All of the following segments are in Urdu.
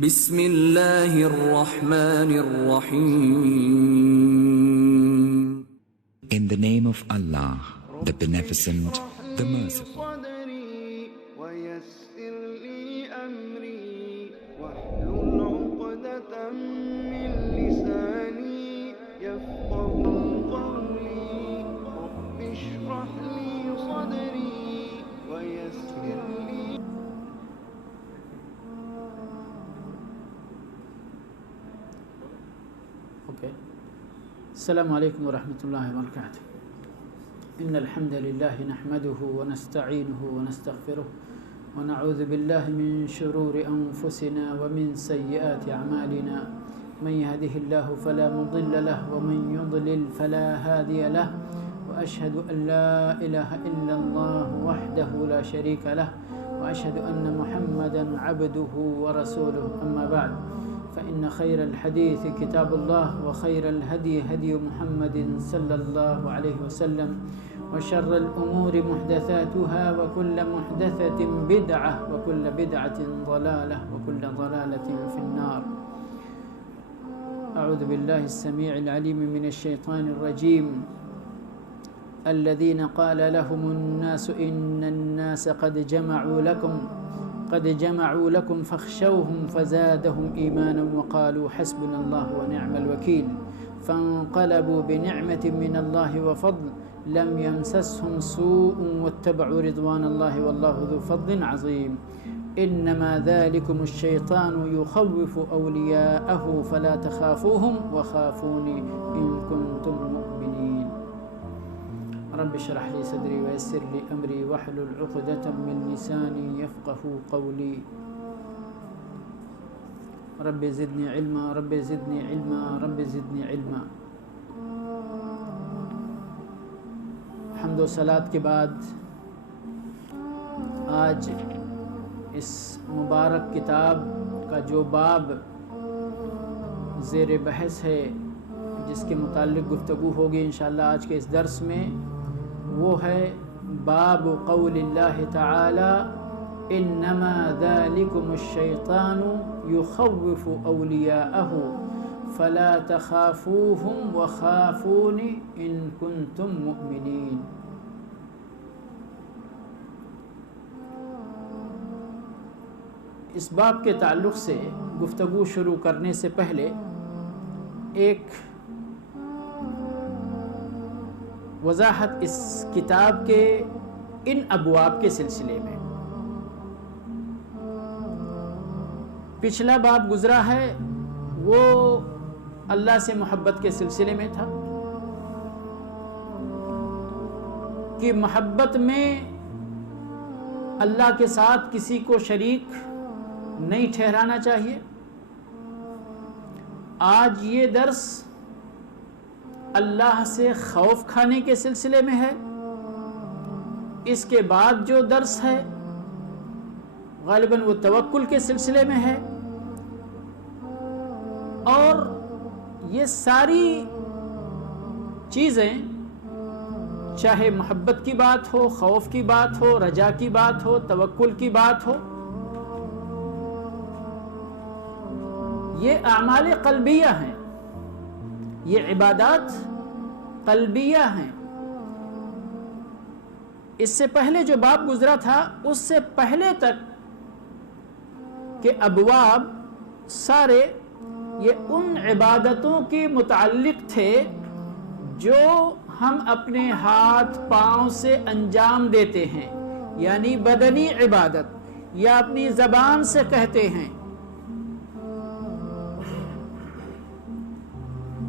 بسم اللہ الرحمن الرحیم. In the name of Allah, the Beneficent, the Merciful. صدري ويسر لي أمري واحلل عقدة من لساني يفقهوا قولي رب اشرح لي صدري ويسر لي. السلام علیکم ورحمۃ اللہ وبرکاتہ. ان الحمد للہ نحمده ونستعینه ونستغفره ونعوذ باللہ من شرور انفسنا ومن سیئات اعمالنا. من يهده الله فلا مضل له ومن يضلل فلا هادي له واشهد ان لا اله الا الله وحده لا شريك له واشهد ان محمدا عبده ورسوله. اما بعد فإن خير الحديث كتاب الله وخير الهدي هدي محمد صلى الله عليه وسلم وشر الأمور محدثاتها وكل محدثة بدعة وكل بدعة ضلالة وكل ضلالة في النار. أعوذ بالله السميع العليم من الشيطان الرجيم. الذين قال لهم الناس إن الناس قد جمعوا لكم فاخشوهم فزادهم إيمانا وقالوا حسبنا الله ونعم الوكيل. فانقلبوا بنعمة من الله وفضل لم يمسسهم سوء واتبعوا رضوان الله والله ذو فضل عظيم. إنما ذلكم الشيطان يخوف أولياءه فلا تخافوهم وخافوني إن كنتم مؤمنين. رب اشرح لي صدري ويسر لي أمري واحلل عقدة من لساني يفقهوا قولي. رب زدني علما رب زدني علما رب زدني علما. حمد و صلات کے بعد آج اس مبارک کتاب کا جو باب زیر بحث ہے جس کے متعلق گفتگو ہوگی انشاءاللہ آج کے اس درس میں، وہ ہے باب قول اللہ تعالی انما ذالکم الشیطان یخوف اولیاءہ فلا تخافوہم وخافون ان کنتم مؤمنین. اس باب کے تعلق سے گفتگو شروع کرنے سے پہلے ایک وضاحت اس کتاب کے ان ابواب کے سلسلے میں. پچھلا باب گزرا ہے وہ اللہ سے محبت کے سلسلے میں تھا کہ محبت میں اللہ کے ساتھ کسی کو شریک نہیں ٹھہرانا چاہیے. آج یہ درس اللہ سے خوف کھانے کے سلسلے میں ہے. اس کے بعد جو درس ہے غالباً وہ توکل کے سلسلے میں ہے. اور یہ ساری چیزیں چاہے محبت کی بات ہو، خوف کی بات ہو، رجا کی بات ہو، توکل کی بات ہو، یہ اعمال قلبیہ ہیں، یہ عبادات قلبیہ ہیں. اس سے پہلے جو باب گزرا تھا اس سے پہلے تک کہ ابواب سارے یہ ان عبادتوں کے متعلق تھے جو ہم اپنے ہاتھ پاؤں سے انجام دیتے ہیں، یعنی بدنی عبادت یا اپنی زبان سے کہتے ہیں.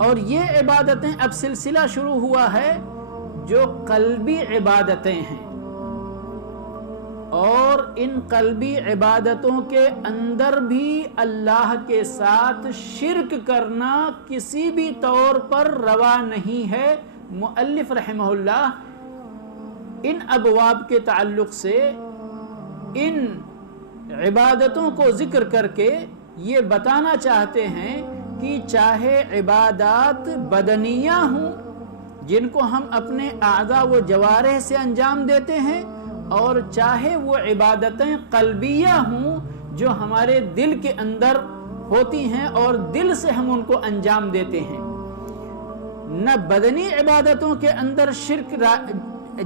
اور یہ عبادتیں اب سلسلہ شروع ہوا ہے جو قلبی عبادتیں ہیں. اور ان قلبی عبادتوں کے اندر بھی اللہ کے ساتھ شرک کرنا کسی بھی طور پر روا نہیں ہے. مؤلف رحمہ اللہ ان ابواب کے تعلق سے ان عبادتوں کو ذکر کر کے یہ بتانا چاہتے ہیں کہ چاہے عبادات بدنیہ ہوں جن کو ہم اپنے اعضاء و جوارح سے انجام دیتے ہیں، اور چاہے وہ عبادتیں قلبیہ ہوں جو ہمارے دل کے اندر ہوتی ہیں اور دل سے ہم ان کو انجام دیتے ہیں. نہ بدنی عبادتوں کے اندر شرک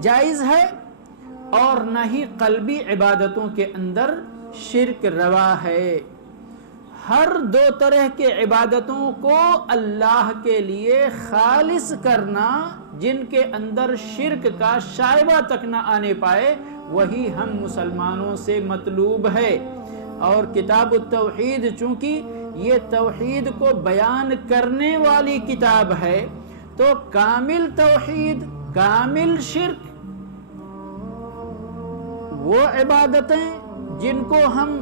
جائز ہے اور نہ ہی قلبی عبادتوں کے اندر شرک روا ہے. ہر دو طرح کے عبادتوں کو اللہ کے لیے خالص کرنا، جن کے اندر شرک کا شائبہ تک نہ آنے پائے، وہی ہم مسلمانوں سے مطلوب ہے. اور کتاب التوحید چونکہ یہ توحید کو بیان کرنے والی کتاب ہے، تو کامل توحید، کامل شرک، وہ عبادتیں جن کو ہم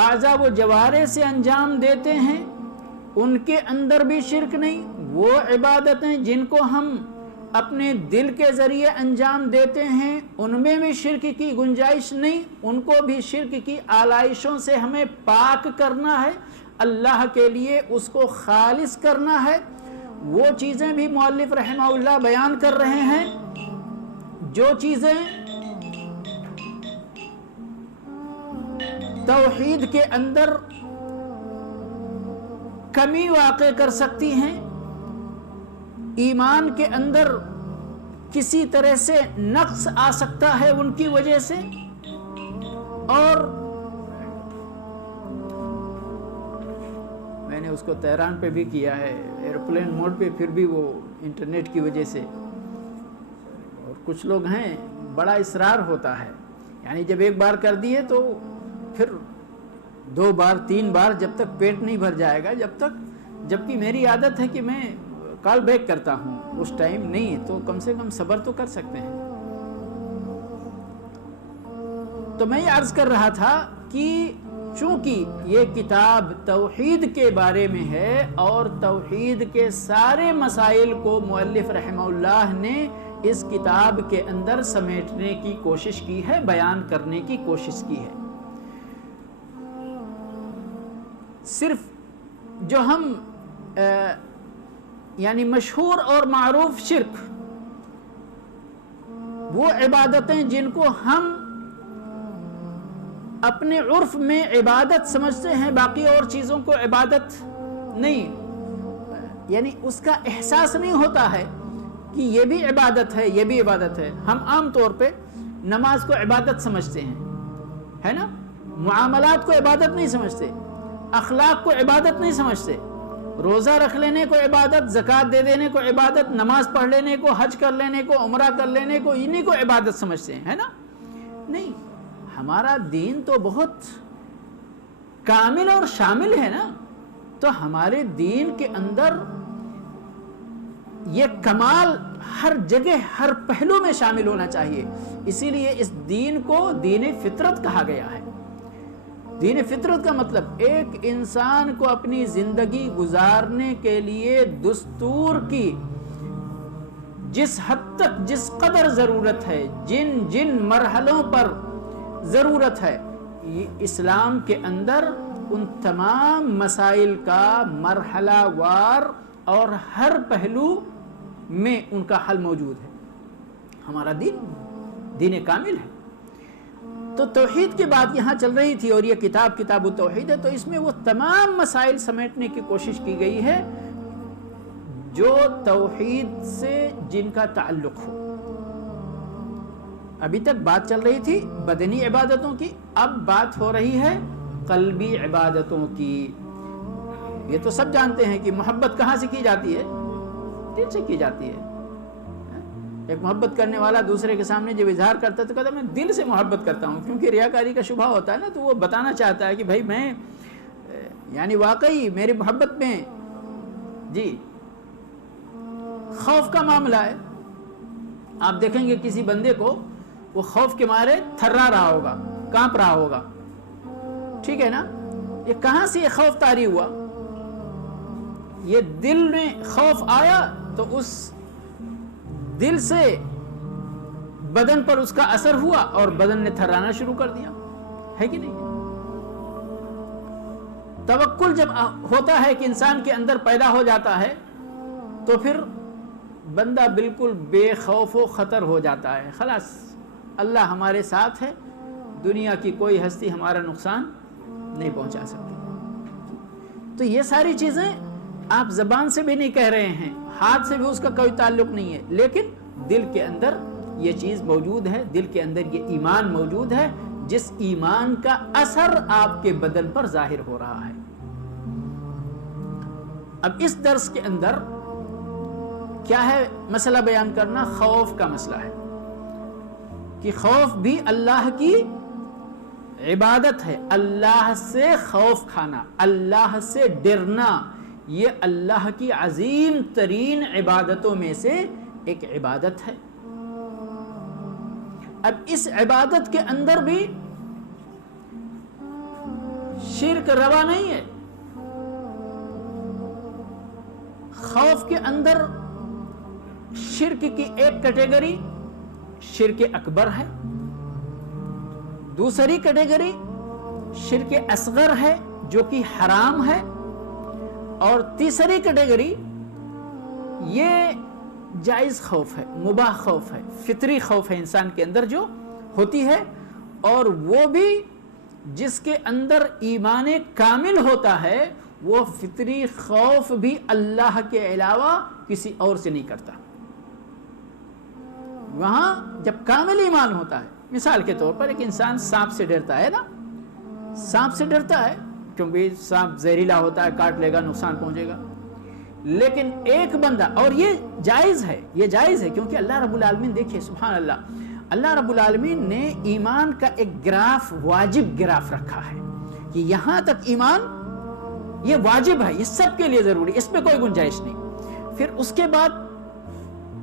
اعضاء و جوارح سے انجام دیتے ہیں ان کے اندر بھی شرک نہیں. وہ عبادتیں جن کو ہم اپنے دل کے ذریعے انجام دیتے ہیں ان میں بھی شرک کی گنجائش نہیں، ان کو بھی شرک کی آلائشوں سے ہمیں پاک کرنا ہے، اللہ کے لیے اس کو خالص کرنا ہے. وہ چیزیں بھی مؤلف رحمہ اللہ بیان کر رہے ہیں جو چیزیں توحید کے اندر کمی واقع کر سکتی ہیں، ایمان کے اندر کسی طرح سے نقص آ سکتا ہے ان کی وجہ سے. اور میں نے اس کو طیران پہ بھی کیا ہے، ایروپلین موڈ پہ، پھر بھی وہ انٹرنیٹ کی وجہ سے. اور کچھ لوگ ہیں بڑا اصرار ہوتا ہے، یعنی جب ایک بار کر دیے تو پھر 2 بار 3 بار جب تک پیٹ نہیں بھر جائے گا، جبکہ میری عادت ہے کہ میں کال بیک کرتا ہوں، اس ٹائم نہیں تو کم سے کم صبر تو کر سکتے ہیں. تو میں یہ عرض کر رہا تھا کہ چونکہ یہ کتاب توحید کے بارے میں ہے اور توحید کے سارے مسائل کو مؤلف رحمہ اللہ نے اس کتاب کے اندر سمیٹنے کی کوشش کی ہے، بیان کرنے کی کوشش کی ہے. صرف جو ہم یعنی مشہور اور معروف شرک، وہ عبادتیں جن کو ہم اپنے عرف میں عبادت سمجھتے ہیں، باقی اور چیزوں کو عبادت نہیں، یعنی اس کا احساس نہیں ہوتا ہے کہ یہ بھی عبادت ہے، یہ بھی عبادت ہے. ہم عام طور پہ نماز کو عبادت سمجھتے ہیں، ہے نا، معاملات کو عبادت نہیں سمجھتے، اخلاق کو عبادت نہیں سمجھتے، روزہ رکھ لینے کو عبادت، زکوٰۃ دے دینے کو عبادت، نماز پڑھ لینے کو، حج کر لینے کو، عمرہ کر لینے کو، انہی کو عبادت سمجھتے ہیں، ہے نا. نہیں، ہمارا دین تو بہت کامل اور شامل ہے نا. تو ہمارے دین کے اندر یہ کمال ہر جگہ، ہر پہلو میں شامل ہونا چاہیے. اسی لیے اس دین کو دین فطرت کہا گیا ہے. دین فطرت کا مطلب ایک انسان کو اپنی زندگی گزارنے کے لیے دستور کی جس حد تک، جس قدر ضرورت ہے، جن مرحلوں پر ضرورت ہے، یہ اسلام کے اندر ان تمام مسائل کا مرحلہ وار اور ہر پہلو میں ان کا حل موجود ہے. ہمارا دین کامل ہے. تو توحید کی بات یہاں چل رہی تھی اور یہ کتاب التوحید ہے، تو اس میں وہ تمام مسائل سمیٹنے کی کوشش کی گئی ہے جو توحید سے جن کا تعلق ہو. ابھی تک بات چل رہی تھی بدنی عبادتوں کی، اب بات ہو رہی ہے قلبی عبادتوں کی. یہ تو سب جانتے ہیں کہ محبت کہاں سے کی جاتی ہے؟ دل سے کی جاتی ہے. ایک محبت کرنے والا دوسرے کے سامنے جب اظہار کرتا ہے تو کہتا ہے میں دل سے محبت کرتا ہوں، کیونکہ ریاکاری کا شبہ ہوتا ہے نا، تو وہ بتانا چاہتا ہے کہ بھائی میں یعنی واقعی میری محبت میں جی خوف کا معاملہ ہے. آپ دیکھیں گے کسی بندے کو وہ خوف کے مارے تھرا رہا ہوگا، کانپ رہا ہوگا، ٹھیک ہے نا. یہ کہاں سے یہ خوف طاری ہوا؟ یہ دل میں خوف آیا تو اس دل سے بدن پر اس کا اثر ہوا اور بدن نے تھرانا شروع کر دیا، ہے کہ نہیں؟ توکل جب ہوتا ہے کہ انسان کے اندر پیدا ہو جاتا ہے تو پھر بندہ بالکل بے خوف و خطر ہو جاتا ہے. خلاص اللہ ہمارے ساتھ ہے، دنیا کی کوئی ہستی ہمارا نقصان نہیں پہنچا سکتی. تو یہ ساری چیزیں آپ زبان سے بھی نہیں کہہ رہے ہیں، ہاتھ سے بھی اس کا کوئی تعلق نہیں ہے، لیکن دل کے اندر یہ چیز موجود ہے، دل کے اندر یہ ایمان موجود ہے، جس ایمان کا اثر آپ کے بدن پر ظاہر ہو رہا ہے۔ اب اس درس کے اندر کیا ہے مسئلہ بیان کرنا؟ خوف کا مسئلہ ہے کہ خوف بھی اللہ کی عبادت ہے، اللہ سے خوف کھانا، اللہ سے ڈرنا، یہ اللہ کی عظیم ترین عبادتوں میں سے ایک عبادت ہے۔ اب اس عبادت کے اندر بھی شرک روا نہیں ہے۔ خوف کے اندر شرک کی ایک کیٹیگری شرک اکبر ہے، دوسری کیٹیگری شرک اصغر ہے جو کہ حرام ہے، اور تیسری کیٹیگری یہ جائز خوف ہے، مباح خوف ہے، فطری خوف ہے انسان کے اندر جو ہوتی ہے، اور وہ بھی جس کے اندر ایمان کامل ہوتا ہے، وہ فطری خوف بھی اللہ کے علاوہ کسی اور سے نہیں کرتا۔ وہاں جب کامل ایمان ہوتا ہے، مثال کے طور پر ایک انسان سانپ سے ڈرتا ہے نا، سانپ سے ڈرتا ہے کیونکہ سانپ زہریلا ہوتا ہے، کاٹ لے گا، نقصان پہنچے گا، لیکن ایک بندہ، اور یہ جائز ہے، یہ جائز ہے کیونکہ اللہ رب العالمین دیکھیے سبحان اللہ رب العالمین نے ایمان کا ایک گراف، واجب گراف رکھا ہے کہ یہاں تک ایمان یہ واجب ہے، یہ سب کے لیے ضروری، اس پہ کوئی گنجائش نہیں۔ پھر اس کے بعد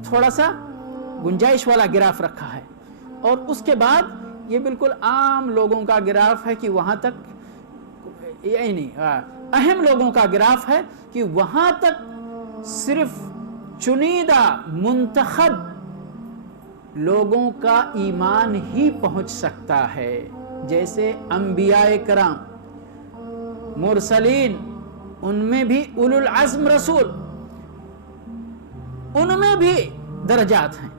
تھوڑا سا گنجائش والا گراف رکھا ہے، اور اس کے بعد یہ بالکل عام لوگوں کا گراف ہے کہ وہاں تک، یہی نہیں، اہم لوگوں کا گراف ہے کہ وہاں تک صرف چنیدہ منتخب لوگوں کا ایمان ہی پہنچ سکتا ہے، جیسے انبیاء کرام، مرسلین، ان میں بھی اولو العزم رسول، ان میں بھی درجات ہیں۔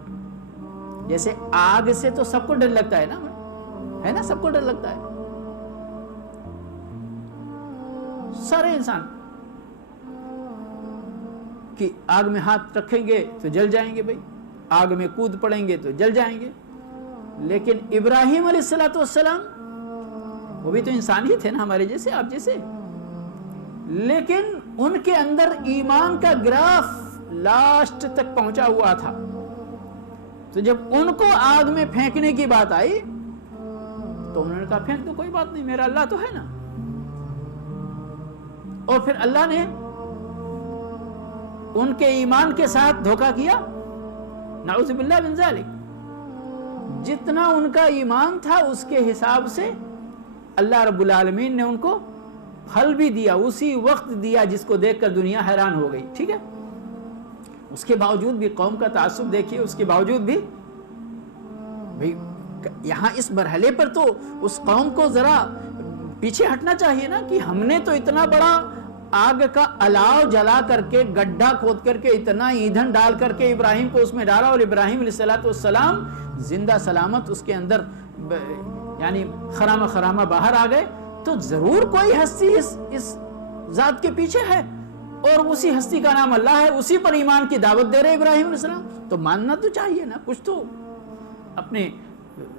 جیسے آگ سے تو سب کو ڈر لگتا ہے نا، سب کو ڈر لگتا ہے، سارے انسان کہ آگ میں ہاتھ رکھیں گے تو جل جائیں گے، بھائی آگ میں کود پڑیں گے تو جل جائیں گے۔ لیکن ابراہیم علیہ السلام وہ بھی تو انسان ہی تھے نا، ہمارے جیسے، آپ جیسے، لیکن ان کے اندر ایمان کا گراف لاسٹ تک پہنچا ہوا تھا۔ تو جب ان کو آگ میں پھینکنے کی بات آئی تو انہوں نے کہا پھینک دو، کوئی بات نہیں، میرا اللہ تو ہے نا۔ اور پھر اللہ نے ان کے ایمان کے ساتھ دھوکہ کیا، نعوذ باللہ من ذالک۔ جتنا ان کا ایمان تھا اس کے حساب سے اللہ رب العالمین نے ان کو پھل بھی دیا، اسی وقت دیا جس کو دیکھ کر دنیا حیران ہو گئی، ٹھیک ہے۔ اس کے باوجود بھی قوم کا تعصب دیکھیے، اس کے باوجود بھی بھئی یہاں اس مرحلے پر تو اس قوم کو ذرا پیچھے ہٹنا چاہیے نا، کہ ہم نے تو اتنا بڑا آگ کا الاؤ جلا کر کے، گڈھا کھود کر کے، اتنا ایندھن ڈال کر کے ابراہیم کو اس میں ڈالا، اور ابراہیم علیہ السلام زندہ سلامت اس کے اندر یعنی خرامہ باہر آ گئے، تو ضرور کوئی ہستی اس ذات کے پیچھے ہے، اور اسی ہستی کا نام اللہ ہے، اسی پر ایمان کی دعوت دے رہے ابراہیم علیہ السلام، تو ماننا تو چاہیے نا، کچھ تو اپنے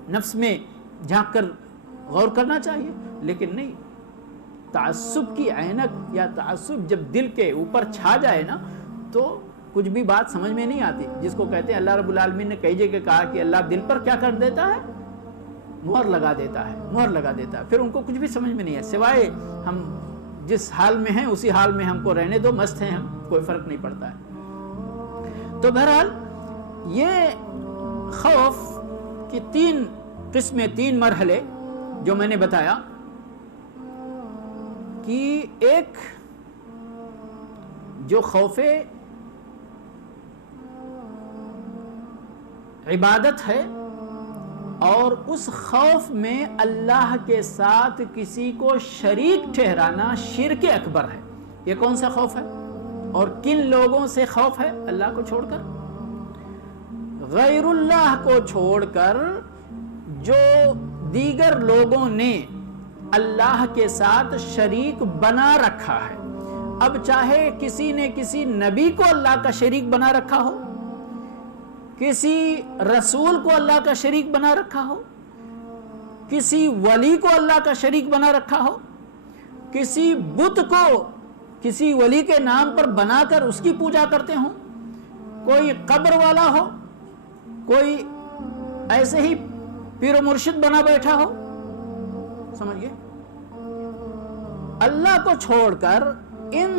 نفس میں جھانک کر غور کرنا چاہیے، لیکن نہیں۔ تعصب کی عینک یا تعصب جب دل کے اوپر چھا جائے نا تو کچھ بھی بات سمجھ میں نہیں آتی، جس کو کہتے ہیں اللہ رب العالمین نے کئی جگہ کہا کہ اللہ دل پر کیا کر دیتا ہے، مہر لگا دیتا ہے، پھر ان کو کچھ بھی سمجھ میں نہیں ہے، سوائے ہم جس حال میں ہیں اسی حال میں ہم کو رہنے دو، مست ہیں ہم، کوئی فرق نہیں پڑتا ہے۔ تو بہرحال یہ خوف کی 3 قسمیں، 3 مرحلے جو میں نے بتایا، کہ ایک جو خوف عبادت ہے، اور اس خوف میں اللہ کے ساتھ کسی کو شریک ٹھہرانا شرک اکبر ہے۔ یہ کون سا خوف ہے اور کن لوگوں سے خوف ہے؟ اللہ کو چھوڑ کر، غیر اللہ کو چھوڑ کر جو دیگر لوگوں نے اللہ کے ساتھ شریک بنا رکھا ہے، اب چاہے کسی نے کسی نبی کو اللہ کا شریک بنا رکھا ہو، کسی رسول کو اللہ کا شریک بنا رکھا ہو، کسی ولی کو اللہ کا شریک بنا رکھا ہو، کسی بت کو کسی ولی کے نام پر بنا کر اس کی پوجا کرتے ہوں، کوئی قبر والا ہو، کوئی ایسے ہی پیر و مرشد بنا بیٹھا ہو، سمجھ گئے؟ اللہ کو چھوڑ کر ان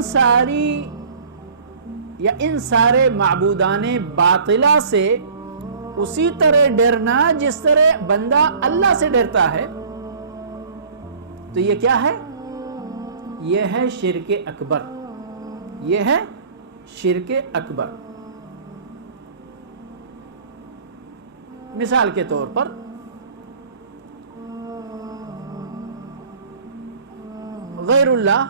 سارے معبودان باطلہ سے اسی طرح ڈرنا جس طرح بندہ اللہ سے ڈرتا ہے، تو یہ کیا ہے؟ یہ ہے شرک اکبر، یہ ہے شرک اکبر۔ مثال کے طور پر غیر اللہ،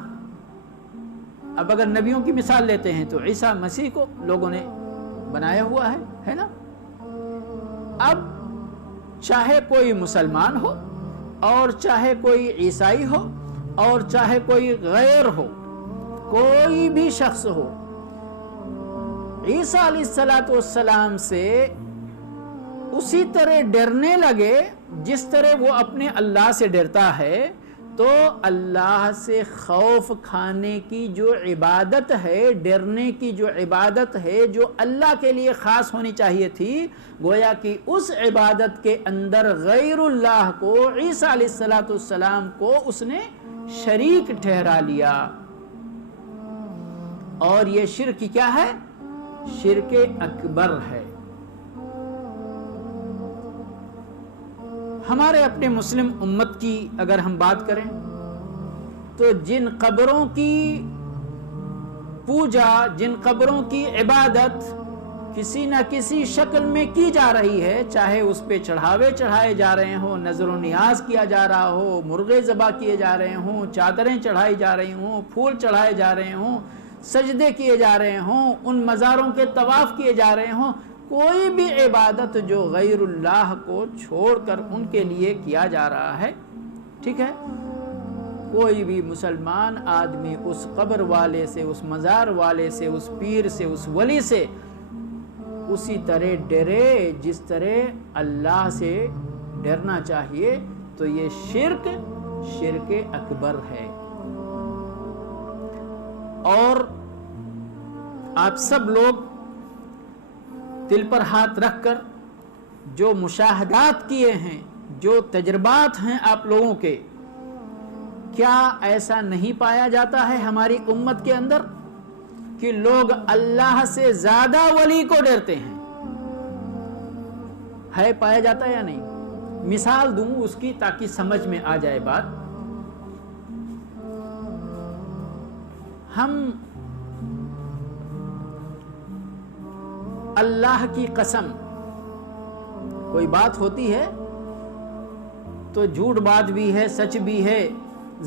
اب اگر نبیوں کی مثال لیتے ہیں تو عیسیٰ مسیح کو لوگوں نے بنایا ہوا ہے نا؟ اب چاہے کوئی مسلمان ہو اور چاہے کوئی عیسائی ہو اور چاہے کوئی غیر ہو، کوئی بھی شخص ہو، عیسیٰ علیہ السلام سے اسی طرح ڈرنے لگے جس طرح وہ اپنے اللہ سے ڈرتا ہے، تو اللہ سے خوف کھانے کی جو عبادت ہے، ڈرنے کی جو عبادت ہے، جو اللہ کے لیے خاص ہونی چاہیے تھی، گویا کہ اس عبادت کے اندر غیر اللہ کو، عیسیٰ علیہ السلام کو اس نے شریک ٹھہرا لیا۔ اور یہ شرک کیا ہے؟ شرک اکبر ہے۔ ہمارے اپنے مسلم امت کی اگر ہم بات کریں تو جن قبروں کی پوجا، جن قبروں کی عبادت کسی نہ کسی شکل میں کی جا رہی ہے، چاہے اس پہ چڑھاوے چڑھائے جا رہے ہوں، نذر و نیاز کیا جا رہا ہو، مرغے ذبح کیے جا رہے ہوں، چادریں چڑھائی جا رہی ہوں، پھول چڑھائے جا رہے ہوں، سجدے کیے جا رہے ہوں، ان مزاروں کے طواف کیے جا رہے ہوں، کوئی بھی عبادت جو غیر اللہ کو چھوڑ کر ان کے لیے کیا جا رہا ہے، ٹھیک ہے، کوئی بھی مسلمان آدمی اس قبر والے سے، اس مزار والے سے، اس پیر سے، اس ولی سے اسی طرح ڈرے جس طرح اللہ سے ڈرنا چاہیے، تو یہ شرک اکبر ہے۔ اور آپ سب لوگ دل پر ہاتھ رکھ کر جو مشاہدات کیے ہیں، جو تجربات ہیں آپ لوگوں کے، کیا ایسا نہیں پایا جاتا ہے ہماری امت کے اندر کہ لوگ اللہ سے زیادہ ولی کو ڈرتے ہیں؟ ہے، پایا جاتا ہے یا نہیں؟ مثال دوں اس کی تاکہ سمجھ میں آ جائے بات۔ ہم اللہ کی قسم، کوئی بات ہوتی ہے تو جھوٹ بات بھی ہے، سچ بھی ہے،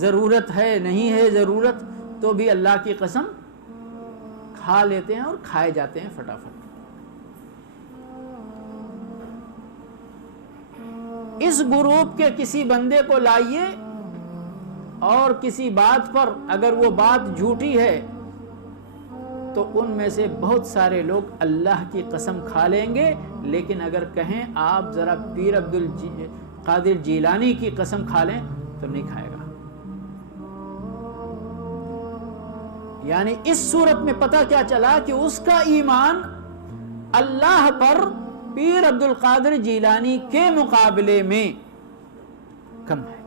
ضرورت ہے نہیں ہے ضرورت، تو بھی اللہ کی قسم کھا لیتے ہیں اور کھائے جاتے ہیں فٹافٹ۔ اس گروپ کے کسی بندے کو لائیے اور کسی بات پر اگر وہ بات جھوٹی ہے تو ان میں سے بہت سارے لوگ اللہ کی قسم کھا لیں گے، لیکن اگر کہیں آپ ذرا پیر عبد القادر جیلانی کی قسم کھا لیں تو نہیں کھائے گا۔ یعنی اس صورت میں پتہ کیا چلا کہ اس کا ایمان اللہ پر پیر عبد القادر جیلانی کے مقابلے میں کم ہے،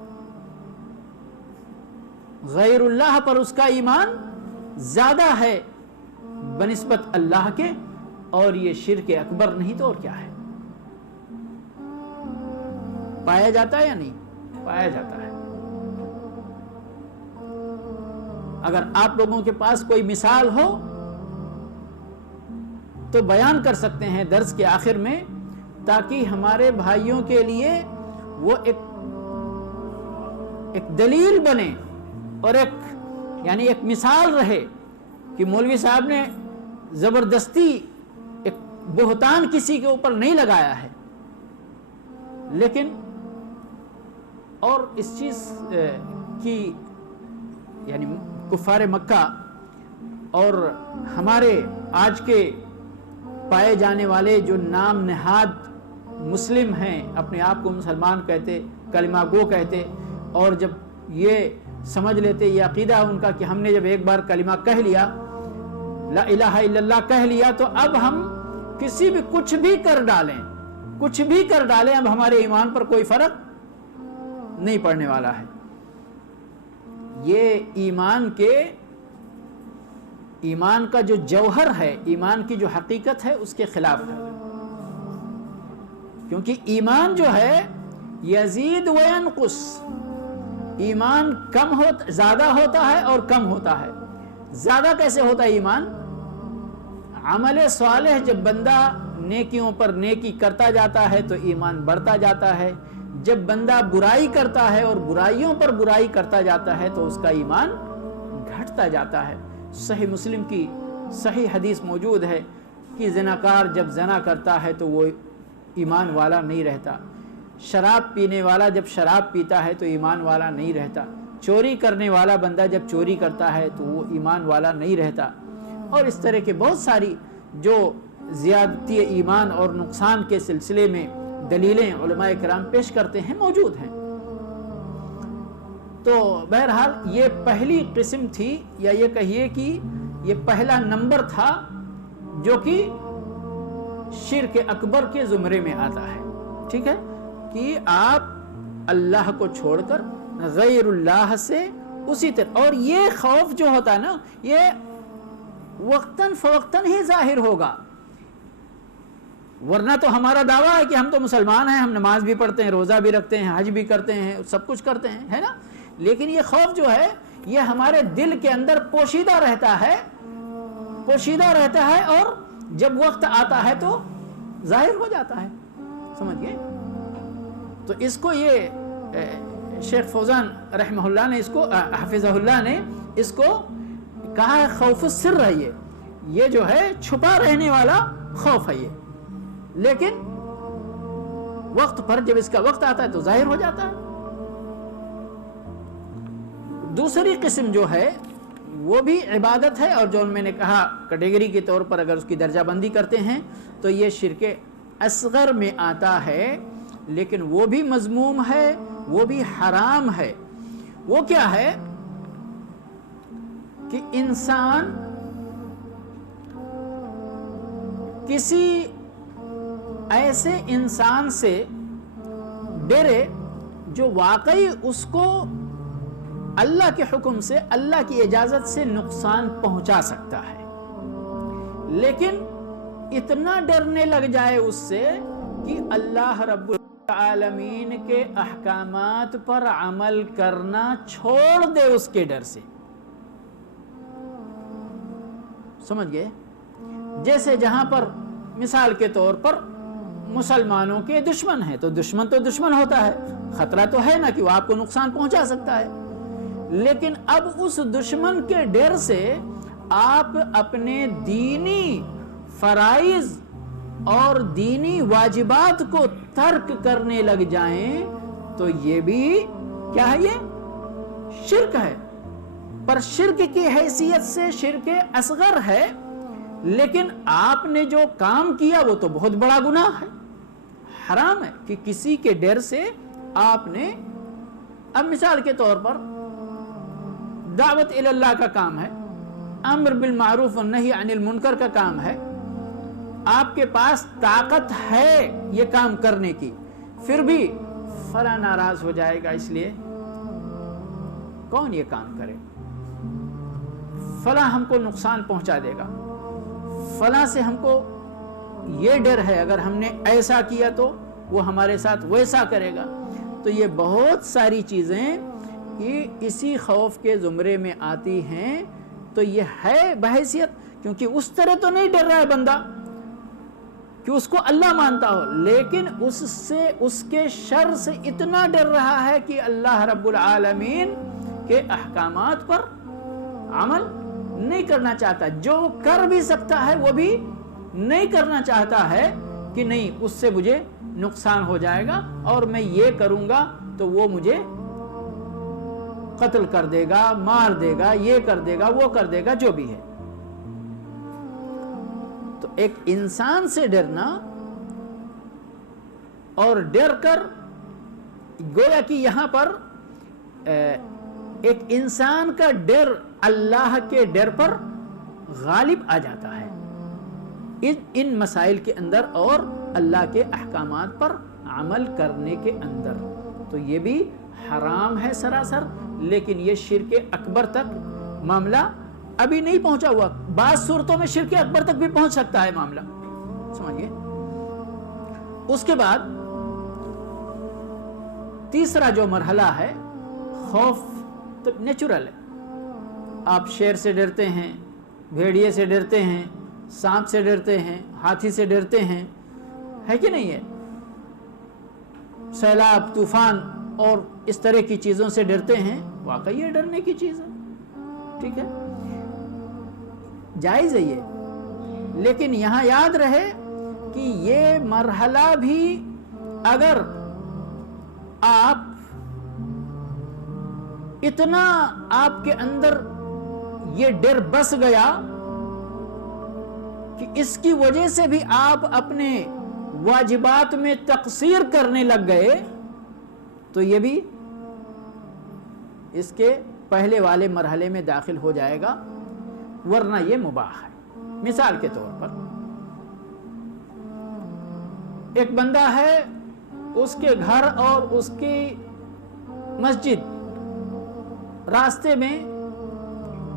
غیر اللہ پر اس کا ایمان زیادہ ہے بنسبت اللہ کے، اور یہ شرک اکبر نہیں تو اور کیا ہے؟ پایا جاتا ہے یا نہیں؟ پایا جاتا ہے۔ اگر آپ لوگوں کے پاس کوئی مثال ہو تو بیان کر سکتے ہیں درس کے آخر میں، تاکہ ہمارے بھائیوں کے لیے وہ ایک دلیل بنے اور ایک مثال رہے کہ مولوی صاحب نے زبردستی ایک بہتان کسی کے اوپر نہیں لگایا ہے، لیکن اور اس چیز کی یعنی کفار مکہ اور ہمارے آج کے پائے جانے والے جو نام نہاد مسلم ہیں، اپنے آپ کو مسلمان کہتے، کلمہ گو کہتے، اور جب یہ سمجھ لیتے، یہ عقیدہ ان کا کہ ہم نے جب ایک بار کلمہ کہہ لیا، لا الہ الا اللہ کہہ لیا، تو اب ہم کسی بھی کچھ بھی کر ڈالیں اب ہمارے ایمان پر کوئی فرق نہیں پڑنے والا ہے. یہ ایمان کا جو جوہر ہے، ایمان کی جو حقیقت ہے، اس کے خلاف ہے. کیونکہ ایمان جو ہے یزید و ینقص، ایمان زیادہ ہوتا ہے اور کم ہوتا ہے. زیادہ کیسے ہوتا ہے ایمان؟ عمل صالح جب بندہ نیکیوں پر نیکی کرتا جاتا ہے تو ایمان بڑھتا جاتا ہے. جب بندہ برائی کرتا ہے اور برائیوں پر برائی کرتا جاتا ہے تو اس کا ایمان گھٹتا جاتا ہے. صحیح مسلم کی صحیح حدیث موجود ہے کہ زناکار جب زنا کرتا ہے تو وہ ایمان والا نہیں رہتا. شراب پینے والا جب شراب پیتا ہے تو ایمان والا نہیں رہتا. چوری کرنے والا بندہ جب چوری کرتا ہے تو وہ ایمان والا نہیں رہتا. اور اس طرح کے بہت ساری جو زیادتی ایمان اور نقصان کے سلسلے میں دلیلیں علماء کرام پیش کرتے ہیں موجود ہیں. تو بہرحال یہ پہلی قسم تھی، یا یہ کہیے کہ یہ پہلا نمبر تھا جو کہ شرک اکبر کے زمرے میں آتا ہے. ٹھیک ہے، کہ آپ اللہ کو چھوڑ کر غیر اللہ سے اسی طرح، اور یہ خوف جو ہوتا ہے نا، یہ وقتاً فوقتاً ہی ظاہر ہوگا. ورنہ تو ہمارا دعویٰ ہے کہ ہم تو مسلمان ہیں، ہم نماز بھی پڑھتے ہیں، روزہ بھی رکھتے ہیں، حج بھی کرتے ہیں، سب کچھ کرتے ہیں، ہے نا. لیکن یہ خوف جو ہے یہ ہمارے دل کے اندر پوشیدہ رہتا ہے اور جب وقت آتا ہے تو ظاہر ہو جاتا ہے. سمجھ گئے؟ تو اس کو یہ شیخ فوزان رحمہ اللہ نے اس کو حفظہ اللہ نے اس کو کہا ہے خوف السر ہے. یہ جو ہے چھپا رہنے والا خوف ہے یہ، لیکن وقت پر جب اس کا وقت آتا ہے تو ظاہر ہو جاتا ہے. دوسری قسم جو ہے وہ بھی عبادت ہے، اور جو میں نے کہا کیٹیگری کے طور پر اگر اس کی درجہ بندی کرتے ہیں تو یہ شرک اصغر میں آتا ہے، لیکن وہ بھی مذموم ہے، وہ بھی حرام ہے. وہ کیا ہے کہ انسان کسی ایسے انسان سے ڈرے جو واقعی اس کو اللہ کے حکم سے، اللہ کی اجازت سے نقصان پہنچا سکتا ہے، لیکن اتنا ڈرنے لگ جائے اس سے کہ اللہ رب العالمین کے احکامات پر عمل کرنا چھوڑ دے اس کے ڈر سے. سمجھ گئے؟ جیسے جہاں پر مثال کے طور پر مسلمانوں کے دشمن ہیں تو دشمن ہوتا ہے، خطرہ تو ہے نا کہ وہ آپ کو نقصان پہنچا سکتا ہے، لیکن اب اس دشمن کے ڈر سے آپ اپنے دینی فرائض اور دینی واجبات کو ترک کرنے لگ جائیں تو یہ بھی کیا ہے؟ یہ شرک ہے. پر شرک کی حیثیت سے شرک اصغر ہے، لیکن آپ نے جو کام کیا وہ تو بہت بڑا گناہ ہے، حرام ہے. کہ کسی کے ڈر سے آپ نے، اب مثال کے طور پر دعوت الی اللہ کا کام ہے، امر بالمعروف والنہی عن المنکر کا کام ہے، آپ کے پاس طاقت ہے یہ کام کرنے کی، پھر بھی فلاں ناراض ہو جائے گا، اس لیے کون یہ کام کرے، فلاں ہم کو نقصان پہنچا دے گا، فلاں سے ہم کو یہ ڈر ہے اگر ہم نے ایسا کیا تو وہ ہمارے ساتھ ویسا کرے گا. تو یہ بہت ساری چیزیں یہ اسی خوف کے زمرے میں آتی ہیں. تو یہ ہے بحیثیت، کیونکہ اس طرح تو نہیں ڈر رہا ہے بندہ کہ اس کو اللہ مانتا ہو، لیکن اس کے شر سے اتنا ڈر رہا ہے کہ اللہ رب العالمین کے احکامات پر عمل نہیں کرنا چاہتا. جو کر بھی سکتا ہے وہ بھی نہیں کرنا چاہتا ہے کہ نہیں اس سے مجھے نقصان ہو جائے گا اور میں یہ کروں گا تو وہ مجھے قتل کر دے گا، مار دے گا، یہ کر دے گا، وہ کر دے گا، جو بھی ہے. ایک انسان سے ڈرنا اور ڈر کر گویا کہ یہاں پر ایک انسان کا ڈر اللہ کے ڈر پر غالب آ جاتا ہے ان مسائل کے اندر اور اللہ کے احکامات پر عمل کرنے کے اندر. تو یہ بھی حرام ہے سراسر، لیکن یہ شرک اکبر تک معاملہ ابھی نہیں پہنچا ہوا. بعض صورتوں میں شرک اکبر تک بھی پہنچ سکتا ہے معاملہ، سمجھئے. اس کے بعد تیسرا جو مرحلہ ہے، خوف تو نیچرل ہے. آپ شیر سے ڈرتے ہیں، بھیڑیے سے ڈرتے ہیں، سانپ سے ڈرتے ہیں، ہاتھی سے ڈرتے ہیں، ہے کہ نہیں ہے؟ سیلاب، طوفان اور اس طرح کی چیزوں سے ڈرتے ہیں، واقعی یہ ڈرنے کی چیز ہے، ٹھیک ہے، جائز ہے یہ. لیکن یہاں یاد رہے کہ یہ مرحلہ بھی اگر آپ اتنا آپ کے اندر یہ ڈر بس گیا کہ اس کی وجہ سے بھی آپ اپنے واجبات میں تقصیر کرنے لگ گئے، تو یہ بھی اس کے پہلے والے مرحلے میں داخل ہو جائے گا، ورنہ یہ مباح ہے. مثال کے طور پر ایک بندہ ہے، اس کے گھر اور اس کی مسجد راستے میں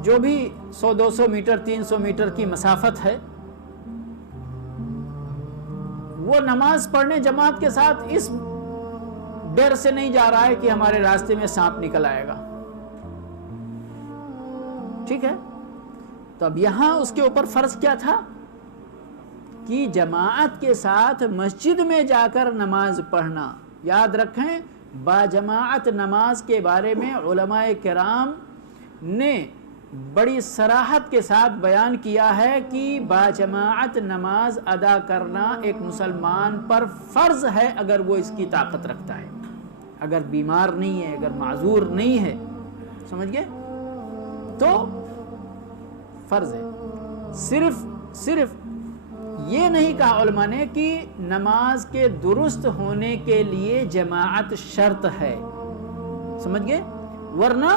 جو بھی 100-200 میٹر 300 میٹر کی مسافت ہے، وہ نماز پڑھنے جماعت کے ساتھ اس ڈر سے نہیں جا رہا ہے کہ ہمارے راستے میں سانپ نکل آئے گا، ٹھیک ہے. تو اب یہاں اس کے اوپر فرض کیا تھا کہ جماعت کے ساتھ مسجد میں جا کر نماز پڑھنا. یاد رکھیں، با جماعت نماز کے بارے میں علماء کرام نے بڑی صراحت کے ساتھ بیان کیا ہے کہ با جماعت نماز ادا کرنا ایک مسلمان پر فرض ہے اگر وہ اس کی طاقت رکھتا ہے، اگر بیمار نہیں ہے، اگر معذور نہیں ہے، سمجھ گئے، تو فرض ہے. صرف یہ نہیں کہا علماء نے کہ نماز کے درست ہونے کے لیے جماعت شرط ہے، سمجھ گئے، ورنہ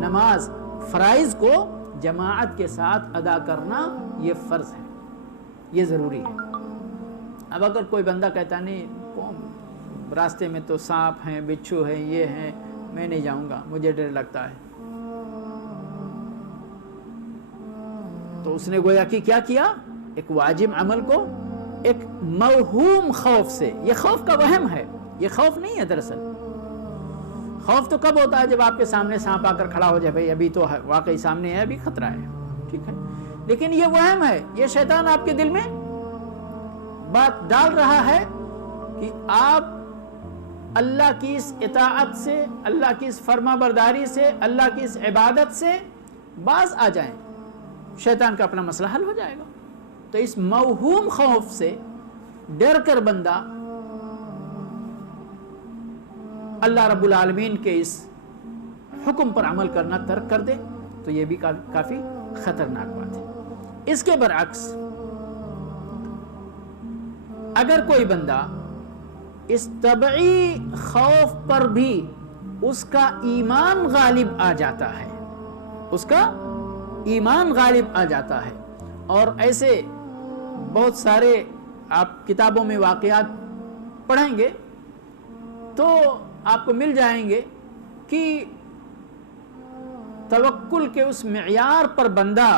نماز فرائض کو جماعت کے ساتھ ادا کرنا یہ فرض ہے، یہ ضروری ہے. اب اگر کوئی بندہ کہتا نہیں راستے میں تو سانپ ہیں، بچھو ہیں، یہ ہیں، میں نہیں جاؤں گا، مجھے ڈر لگتا ہے، تو اس نے گویا کہ کیا کیا، ایک واجب عمل کو ایک موہوم خوف سے، یہ خوف کا وہم ہے، یہ خوف نہیں ہے. دراصل خوف تو کب ہوتا ہے؟ جب آپ کے سامنے سانپ آ کر کھڑا ہو جائے، بھائی ابھی تو واقعی سامنے ہے، ابھی خطرہ ہے، ٹھیک ہے. لیکن یہ وہم ہے، یہ شیطان آپ کے دل میں بات ڈال رہا ہے کہ آپ اللہ کی اس اطاعت سے، اللہ کی اس فرما برداری سے، اللہ کی اس عبادت سے باز آ جائیں، شیطان کا اپنا مسئلہ حل ہو جائے گا. تو اس موہوم خوف سے ڈر کر بندہ اللہ رب العالمین کے اس حکم پر عمل کرنا ترک کر دے، تو یہ بھی کافی خطرناک بات ہے. اس کے برعکس اگر کوئی بندہ اس طبعی خوف پر بھی اس کا ایمان غالب آ جاتا ہے، اس کا ایمان غالب آ جاتا ہے، اور ایسے بہت سارے آپ کتابوں میں واقعات پڑھیں گے تو آپ کو مل جائیں گے کہ توکل کے اس معیار پر بندہ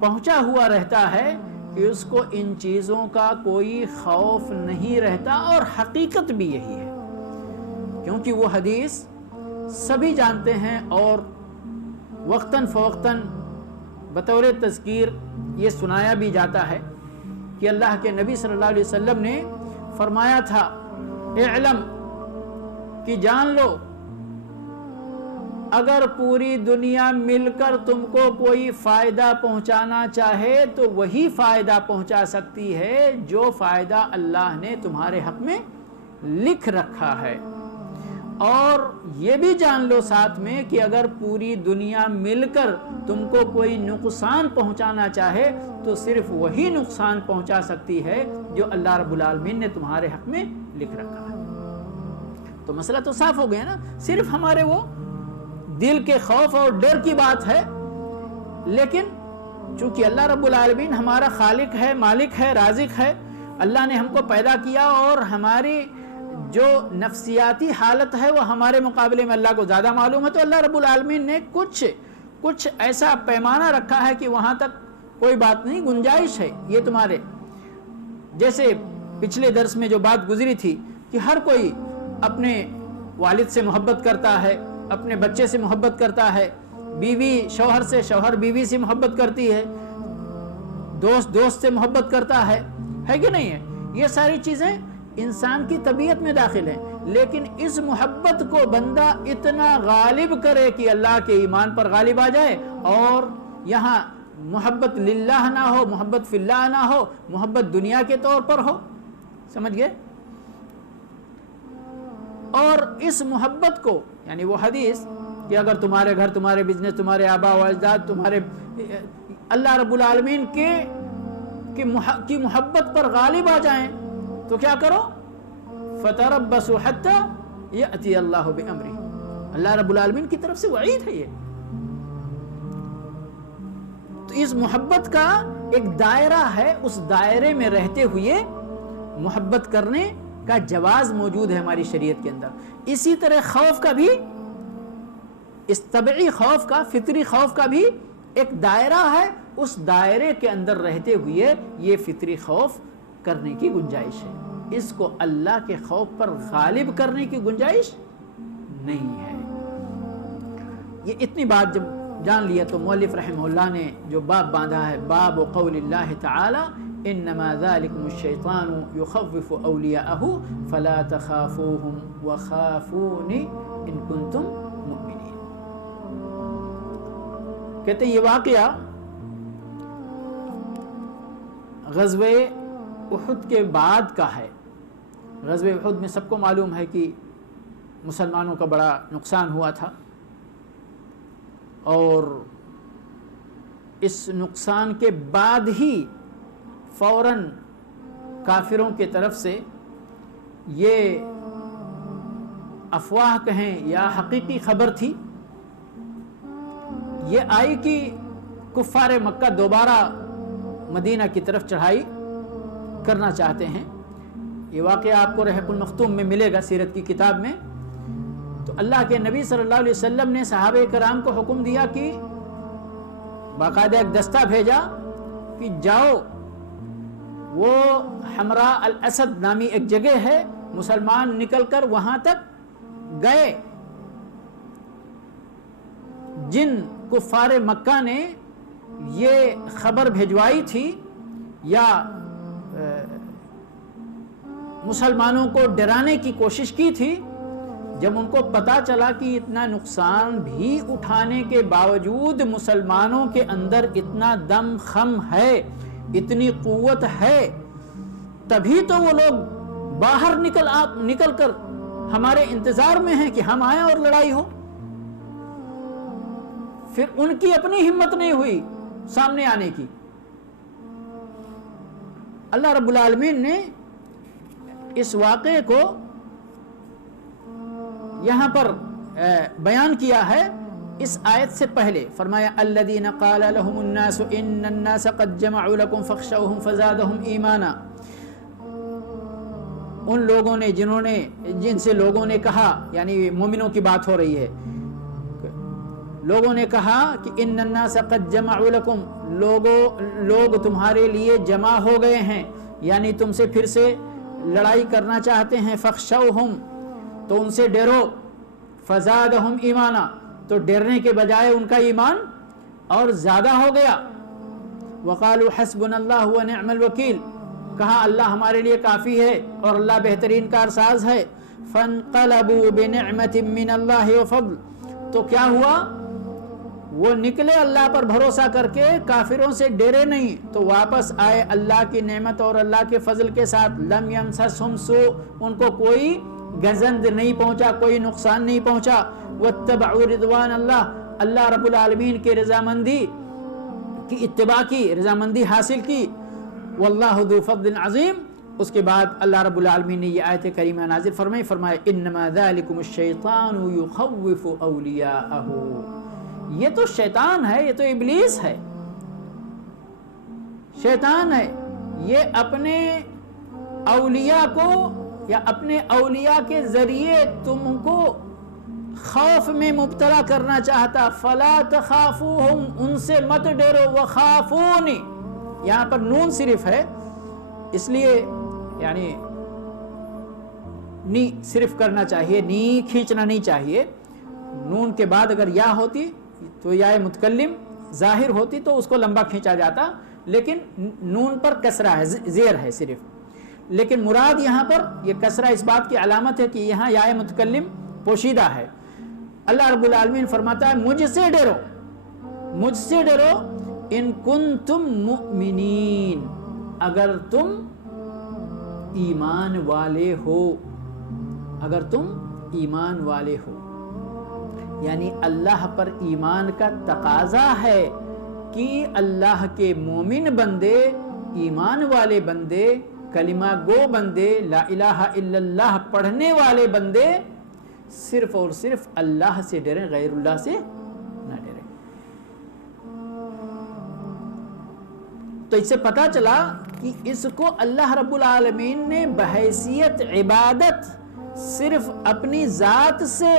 پہنچا ہوا رہتا ہے کہ اس کو ان چیزوں کا کوئی خوف نہیں رہتا، اور حقیقت بھی یہی ہے، کیونکہ وہ حدیث سبھی جانتے ہیں اور وقتاً فوقتاً بطور تذکیر یہ سنایا بھی جاتا ہے کہ اللہ کے نبی صلی اللہ علیہ وسلم نے فرمایا تھا، اعلم، کہ جان لو، اگر پوری دنیا مل کر تم کو کوئی فائدہ پہنچانا چاہے تو وہی فائدہ پہنچا سکتی ہے جو فائدہ اللہ نے تمہارے حق میں لکھ رکھا ہے، اور یہ بھی جان لو ساتھ میں کہ اگر پوری دنیا مل کر تم کو کوئی نقصان پہنچانا چاہے تو صرف وہی نقصان پہنچا سکتی ہے جو اللہ رب العالمین نے تمہارے حق میں لکھ رکھا ہے۔ تو مسئلہ تو صاف ہو گیا نا، صرف ہمارے وہ دل کے خوف اور ڈر کی بات ہے، لیکن چونکہ اللہ رب العالمین ہمارا خالق ہے، مالک ہے، رازق ہے، اللہ نے ہم کو پیدا کیا اور ہماری جو نفسیاتی حالت ہے وہ ہمارے مقابلے میں اللہ کو زیادہ معلوم ہے، تو اللہ رب العالمین نے کچھ ایسا پیمانہ رکھا ہے کہ وہاں تک کوئی بات نہیں، گنجائش ہے یہ تمہارے۔ جیسے پچھلے درس میں جو بات گزری تھی کہ ہر کوئی اپنے والد سے محبت کرتا ہے، اپنے بچے سے محبت کرتا ہے، بیوی شوہر سے، شوہر بیوی سے محبت کرتی ہے، دوست سے محبت کرتا ہے کہ نہیں ہے؟ یہ ساری چیزیں انسان کی طبیعت میں داخل ہیں، لیکن اس محبت کو بندہ اتنا غالب کرے کہ اللہ کے ایمان پر غالب آ جائے، اور یہاں محبت للہ نہ ہو، محبت فی اللہ نہ ہو، محبت دنیا کے طور پر ہو، سمجھ گئے؟ اور اس محبت کو، یعنی وہ حدیث کہ اگر تمہارے گھر، تمہارے بزنس، تمہارے آبا و اجداد، تمہارے اللہ رب العالمین کی محبت پر غالب آ جائیں تو کیا کرو؟ فَتَرَبَّصُوا حَتَّى يَأْتِيَ اللَّهُ بِأَمْرِهِ، اللہ رب العالمین کی طرف سے وعید ہے یہ۔ تو اس محبت کا ایک دائرہ ہے، اس دائرے میں رہتے ہوئے محبت کرنے کا جواز موجود ہے ہماری شریعت کے اندر۔ اسی طرح خوف کا بھی، اس طبعی خوف کا، فطری خوف کا بھی ایک دائرہ ہے، اس دائرے کے اندر رہتے ہوئے یہ فطری خوف کرنے کی گنجائش ہے، اس کو اللہ کے خوف پر غالب کرنے کی گنجائش نہیں ہے۔ یہ اتنی بات جب جان لیا تو مؤلف رحمہ اللہ نے جو باب باندھا ہے، باب قول اللہ تعالی انما ذالکم الشیطان یخوف اولیاءہ فلا تخافوہم وخافون ان کنتم مؤمنین۔ کہتے ہیں یہ واقعہ غزوہ احد کے بعد کا ہے۔ غزوہ احد میں سب کو معلوم ہے کہ مسلمانوں کا بڑا نقصان ہوا تھا، اور اس نقصان کے بعد ہی فوراً کافروں کی طرف سے یہ افواہ کہیں یا حقیقی خبر تھی، یہ آئی کہ کفار مکہ دوبارہ مدینہ کی طرف چڑھائی کرنا چاہتے ہیں۔ یہ واقعہ آپ کو رحق المختوم میں ملے گا، سیرت کی کتاب میں۔ تو اللہ کے نبی صلی اللہ علیہ وسلم نے صحابہ کرام کو حکم دیا کہ باقاعدہ ایک دستہ بھیجا کہ جاؤ، وہ حمراء الاسد نامی ایک جگہ ہے، مسلمان نکل کر وہاں تک گئے۔ جن کفار مکہ نے یہ خبر بھیجوائی تھی یا مسلمانوں کو ڈرانے کی کوشش کی تھی، جب ان کو پتا چلا کہ اتنا نقصان بھی اٹھانے کے باوجود مسلمانوں کے اندر اتنا دم خم ہے، اتنی قوت ہے، تبھی تو وہ لوگ باہر نکل کر ہمارے انتظار میں ہیں کہ ہم آئیں اور لڑائی ہو۔ پھر ان کی اپنی ہمت نہیں ہوئی سامنے آنے کی۔ اللہ رب العالمین نے اس واقعے کو یہاں پر بیان کیا ہے اس آیت سے پہلے، فرمایا الذین قال لهم الناس ان الناس قد جمعوا لكم فاخشوهم فزادهم ایمانا۔ ان لوگوں نے جن سے لوگوں نے کہا، یعنی مومنوں کی بات ہو رہی ہے، لوگوں نے کہا کہ ان الناس قد جمعوا لكم، لوگ تمہارے لیے جمع ہو گئے ہیں، یعنی تم سے پھر سے لڑائی کرنا چاہتے ہیں، فخشوہم، تو ان سے ڈرو، فزادہم ایمانا، تو ڈرنے کے بجائے ان کا ایمان اور زیادہ ہو گیا۔ وقالوا حسبنا اللہ ونعم الوکیل، کہا اللہ ہمارے لیے کافی ہے اور اللہ بہترین کارساز ہے۔ فانقلبوا بنعمت من اللہ وفضل، تو کیا ہوا؟ وہ نکلے اللہ پر بھروسہ کر کے، کافروں سے ڈرے نہیں، تو واپس آئے اللہ کی نعمت اور اللہ کے فضل کے ساتھ۔ لم یمسسہم سوء، ان کو کوئی گزند نہیں پہنچا، کوئی نقصان نہیں پہنچا. واتبعوا رضوان اللہ رب العالمین کے رضامندی کی اتباع کی، رضامندی حاصل کی. واللہ ذو فضل عظیم. اس کے بعد اللہ رب العالمین نے یہ آیت کریمہ نازل فرمایا انما ذالکم الشیطان یخوف اولیاءہ. یہ تو شیطان ہے، یہ تو ابلیس ہے، شیطان ہے. یہ اپنے اولیاء کو یا اپنے اولیاء کے ذریعے تم کو خوف میں مبتلا کرنا چاہتا. فلا تخافوہم، ان سے مت ڈرو. وخافونی، یہاں پر نون صرف ہے اس لیے یعنی نی صرف کرنا چاہیے، نی کھینچنا نہیں چاہیے. نون کے بعد اگر یا ہوتی تو یا متکلم ظاہر ہوتی تو اس کو لمبا کھینچا جاتا، لیکن نون پر کسرہ ہے، زیر ہے صرف. لیکن مراد یہاں پر یہ کسرہ اس بات کی علامت ہے کہ یہاں یا متکلم پوشیدہ ہے. اللہ رب العالمین فرماتا ہے مجھ سے ڈرو، مجھ سے ڈرو. ان کنتم مؤمنین، اگر تم ایمان والے ہو، اگر تم ایمان والے ہو. یعنی اللہ پر ایمان کا تقاضا ہے کہ اللہ کے مومن بندے، ایمان والے بندے، کلمہ گو بندے، لا الہ الا اللہ پڑھنے والے بندے صرف اور صرف اللہ سے ڈریں، غیر اللہ سے نہ ڈریں. تو اس سے پتہ چلا کہ اس کو اللہ رب العالمین نے بحیثیت عبادت صرف اپنی ذات سے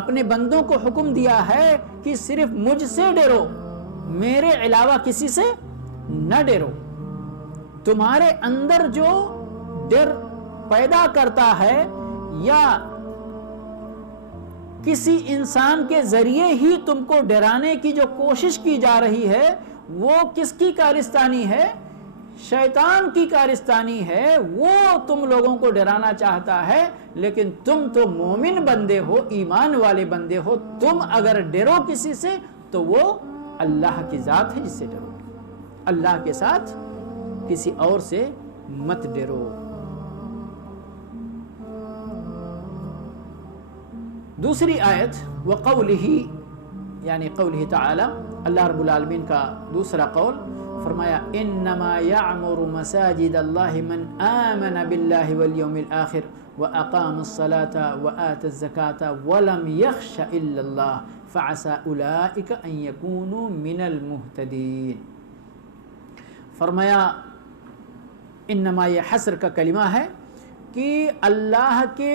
اپنے بندوں کو حکم دیا ہے کہ صرف مجھ سے ڈرو، میرے علاوہ کسی سے نہ ڈرو. تمہارے اندر جو ڈر پیدا کرتا ہے یا کسی انسان کے ذریعے ہی تم کو ڈرانے کی جو کوشش کی جا رہی ہے وہ کس کی کارستانی ہے؟ شیطان کی کارستانی ہے. وہ تم لوگوں کو ڈرانا چاہتا ہے، لیکن تم تو مومن بندے ہو، ایمان والے بندے ہو. تم اگر ڈرو کسی سے تو وہ اللہ کی ذات ہے جس سے ڈرو. اللہ کے ساتھ کسی اور سے مت ڈرو. دوسری آیت وقولہ، یعنی قولہ تعالی، اللہ رب العالمین کا دوسرا قول فرمایا انما یعمر مساجد اللہ من آمن باللہ والیوم الآخر واقام الصلاة وآت الزکاة ولم یخش الا اللہ فعسى اولئک ان یکونوا من المہتدین. فرمایا انما، یہ حصر کا کلمہ ہے کہ اللہ کے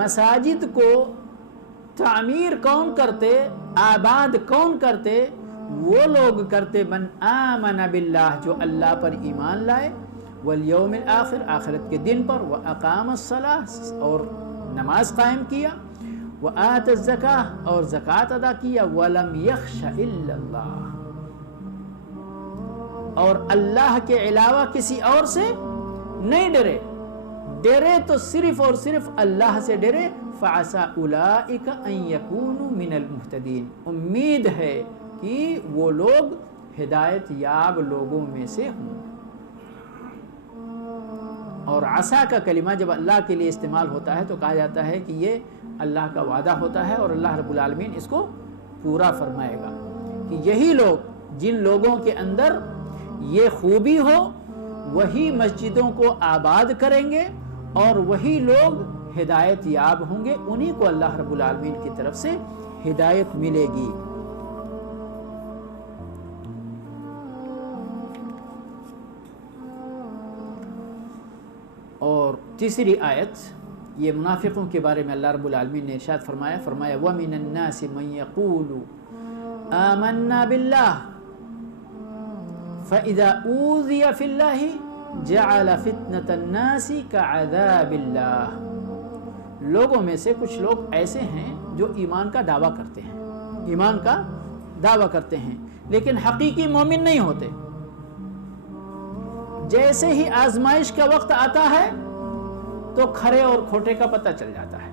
مساجد کو تعمیر کون کرتے، آباد کون کرتے؟ وہ لوگ کرتے من آمن باللہ، جو اللہ پر ایمان لائے، والیوم الآخر، آخرت کے دن پر، واقام الصلاۃ، اور نماز قائم کیا، وآت الزکاۃ، اور زکوٰۃ ادا کیا، ولم یخش الا اللہ، اور اللہ کے علاوہ کسی اور سے نہیں ڈرے. ڈرے تو صرف اور صرف اللہ سے ڈرے. فعسى اولئک ان یکونوا من المہتدین، امید ہے کہ وہ لوگ ہدایت یاب لوگوں میں سے ہوں. اور عسا کا کلمہ جب اللہ کے لیے استعمال ہوتا ہے تو کہا جاتا ہے کہ یہ اللہ کا وعدہ ہوتا ہے اور اللہ رب العالمین اس کو پورا فرمائے گا. کہ یہی لوگ، جن لوگوں کے اندر یہ خوبی ہو، وہی مسجدوں کو آباد کریں گے اور وہی لوگ ہدایت یاب ہوں گے. انہی کو اللہ رب العالمین کی طرف سے ہدایت ملے گی. اور تیسری آیت یہ منافقوں کے بارے میں اللہ رب العالمین نے ارشاد فرمایا وَمِنَ النَّاسِ مَن يَقُولُ آمَنَّا بِاللَّهِ فَإِذَا أُوذِيَ فِي اللَّهِ جَعَلَ فِتْنَةَ النَّاسِ كَعَذَابِ اللَّهِ. لوگوں میں سے کچھ لوگ ایسے ہیں جو ایمان کا دعویٰ کرتے ہیں، ایمان کا دعویٰ کرتے ہیں لیکن حقیقی مومن نہیں ہوتے. جیسے ہی آزمائش کا وقت آتا ہے تو کھرے اور کھوٹے کا پتہ چل جاتا ہے.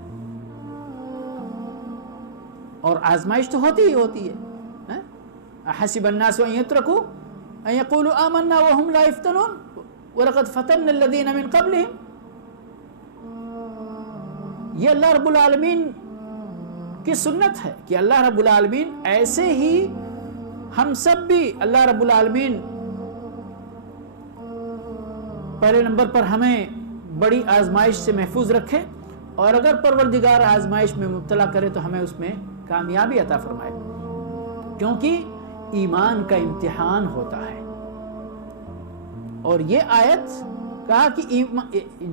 اور آزمائش تو ہوتی ہی ہوتی ہے. احسب الناس ان يتركوا ان يقولوا آمنا وهم لا يفتنون ولقد فتنا الذين من قبلهم. یہ اللہ رب العالمین کی سنت ہے کہ اللہ رب العالمین ایسے ہی ہم سب بھی اللہ رب العالمین پہلے نمبر پر ہمیں بڑی آزمائش سے محفوظ رکھے، اور اگر پروردگار آزمائش میں مبتلا کرے تو ہمیں اس میں کامیابی عطا فرمائے، کیونکہ ایمان کا امتحان ہوتا ہے۔ اور یہ آیت کہا کہ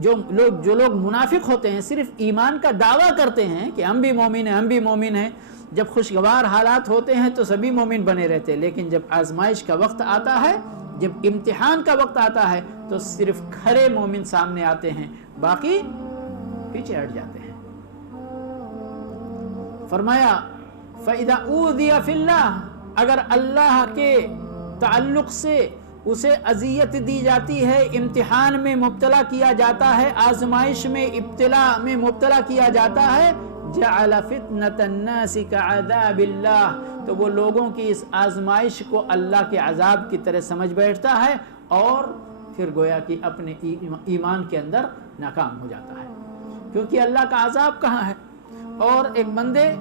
جو لوگ منافق ہوتے ہیں، صرف ایمان کا دعویٰ کرتے ہیں کہ ہم بھی مومن ہیں، ہم بھی مومن ہیں، جب خوشگوار حالات ہوتے ہیں تو سبھی مومن بنے رہتے ہیں، لیکن جب آزمائش کا وقت آتا ہے، جب امتحان کا وقت آتا ہے تو صرف کھرے مومن سامنے آتے ہیں، باقی پیچھے ہٹ جاتے ہیں۔ فرمایا فَإِذَا أُوذِيَ فِي اللَّهِ، اگر اللہ کے تعلق سے اسے اذیت دی جاتی ہے، امتحان میں مبتلا کیا جاتا ہے، آزمائش میں ابتلا میں مبتلا کیا جاتا ہے، جَعَلَ فِتْنَةَ النَّاسِ كَعَذَابِ اللَّهِ، تو وہ لوگوں کی اس آزمائش کو اللہ کے عذاب کی طرح سمجھ بیٹھتا ہے، اور پھر گویا کہ اپنے ایمان کے اندر ناکام ہو جاتا ہے، کیونکہ اللہ کا عذاب کہاں ہے؟ اور ایک بندے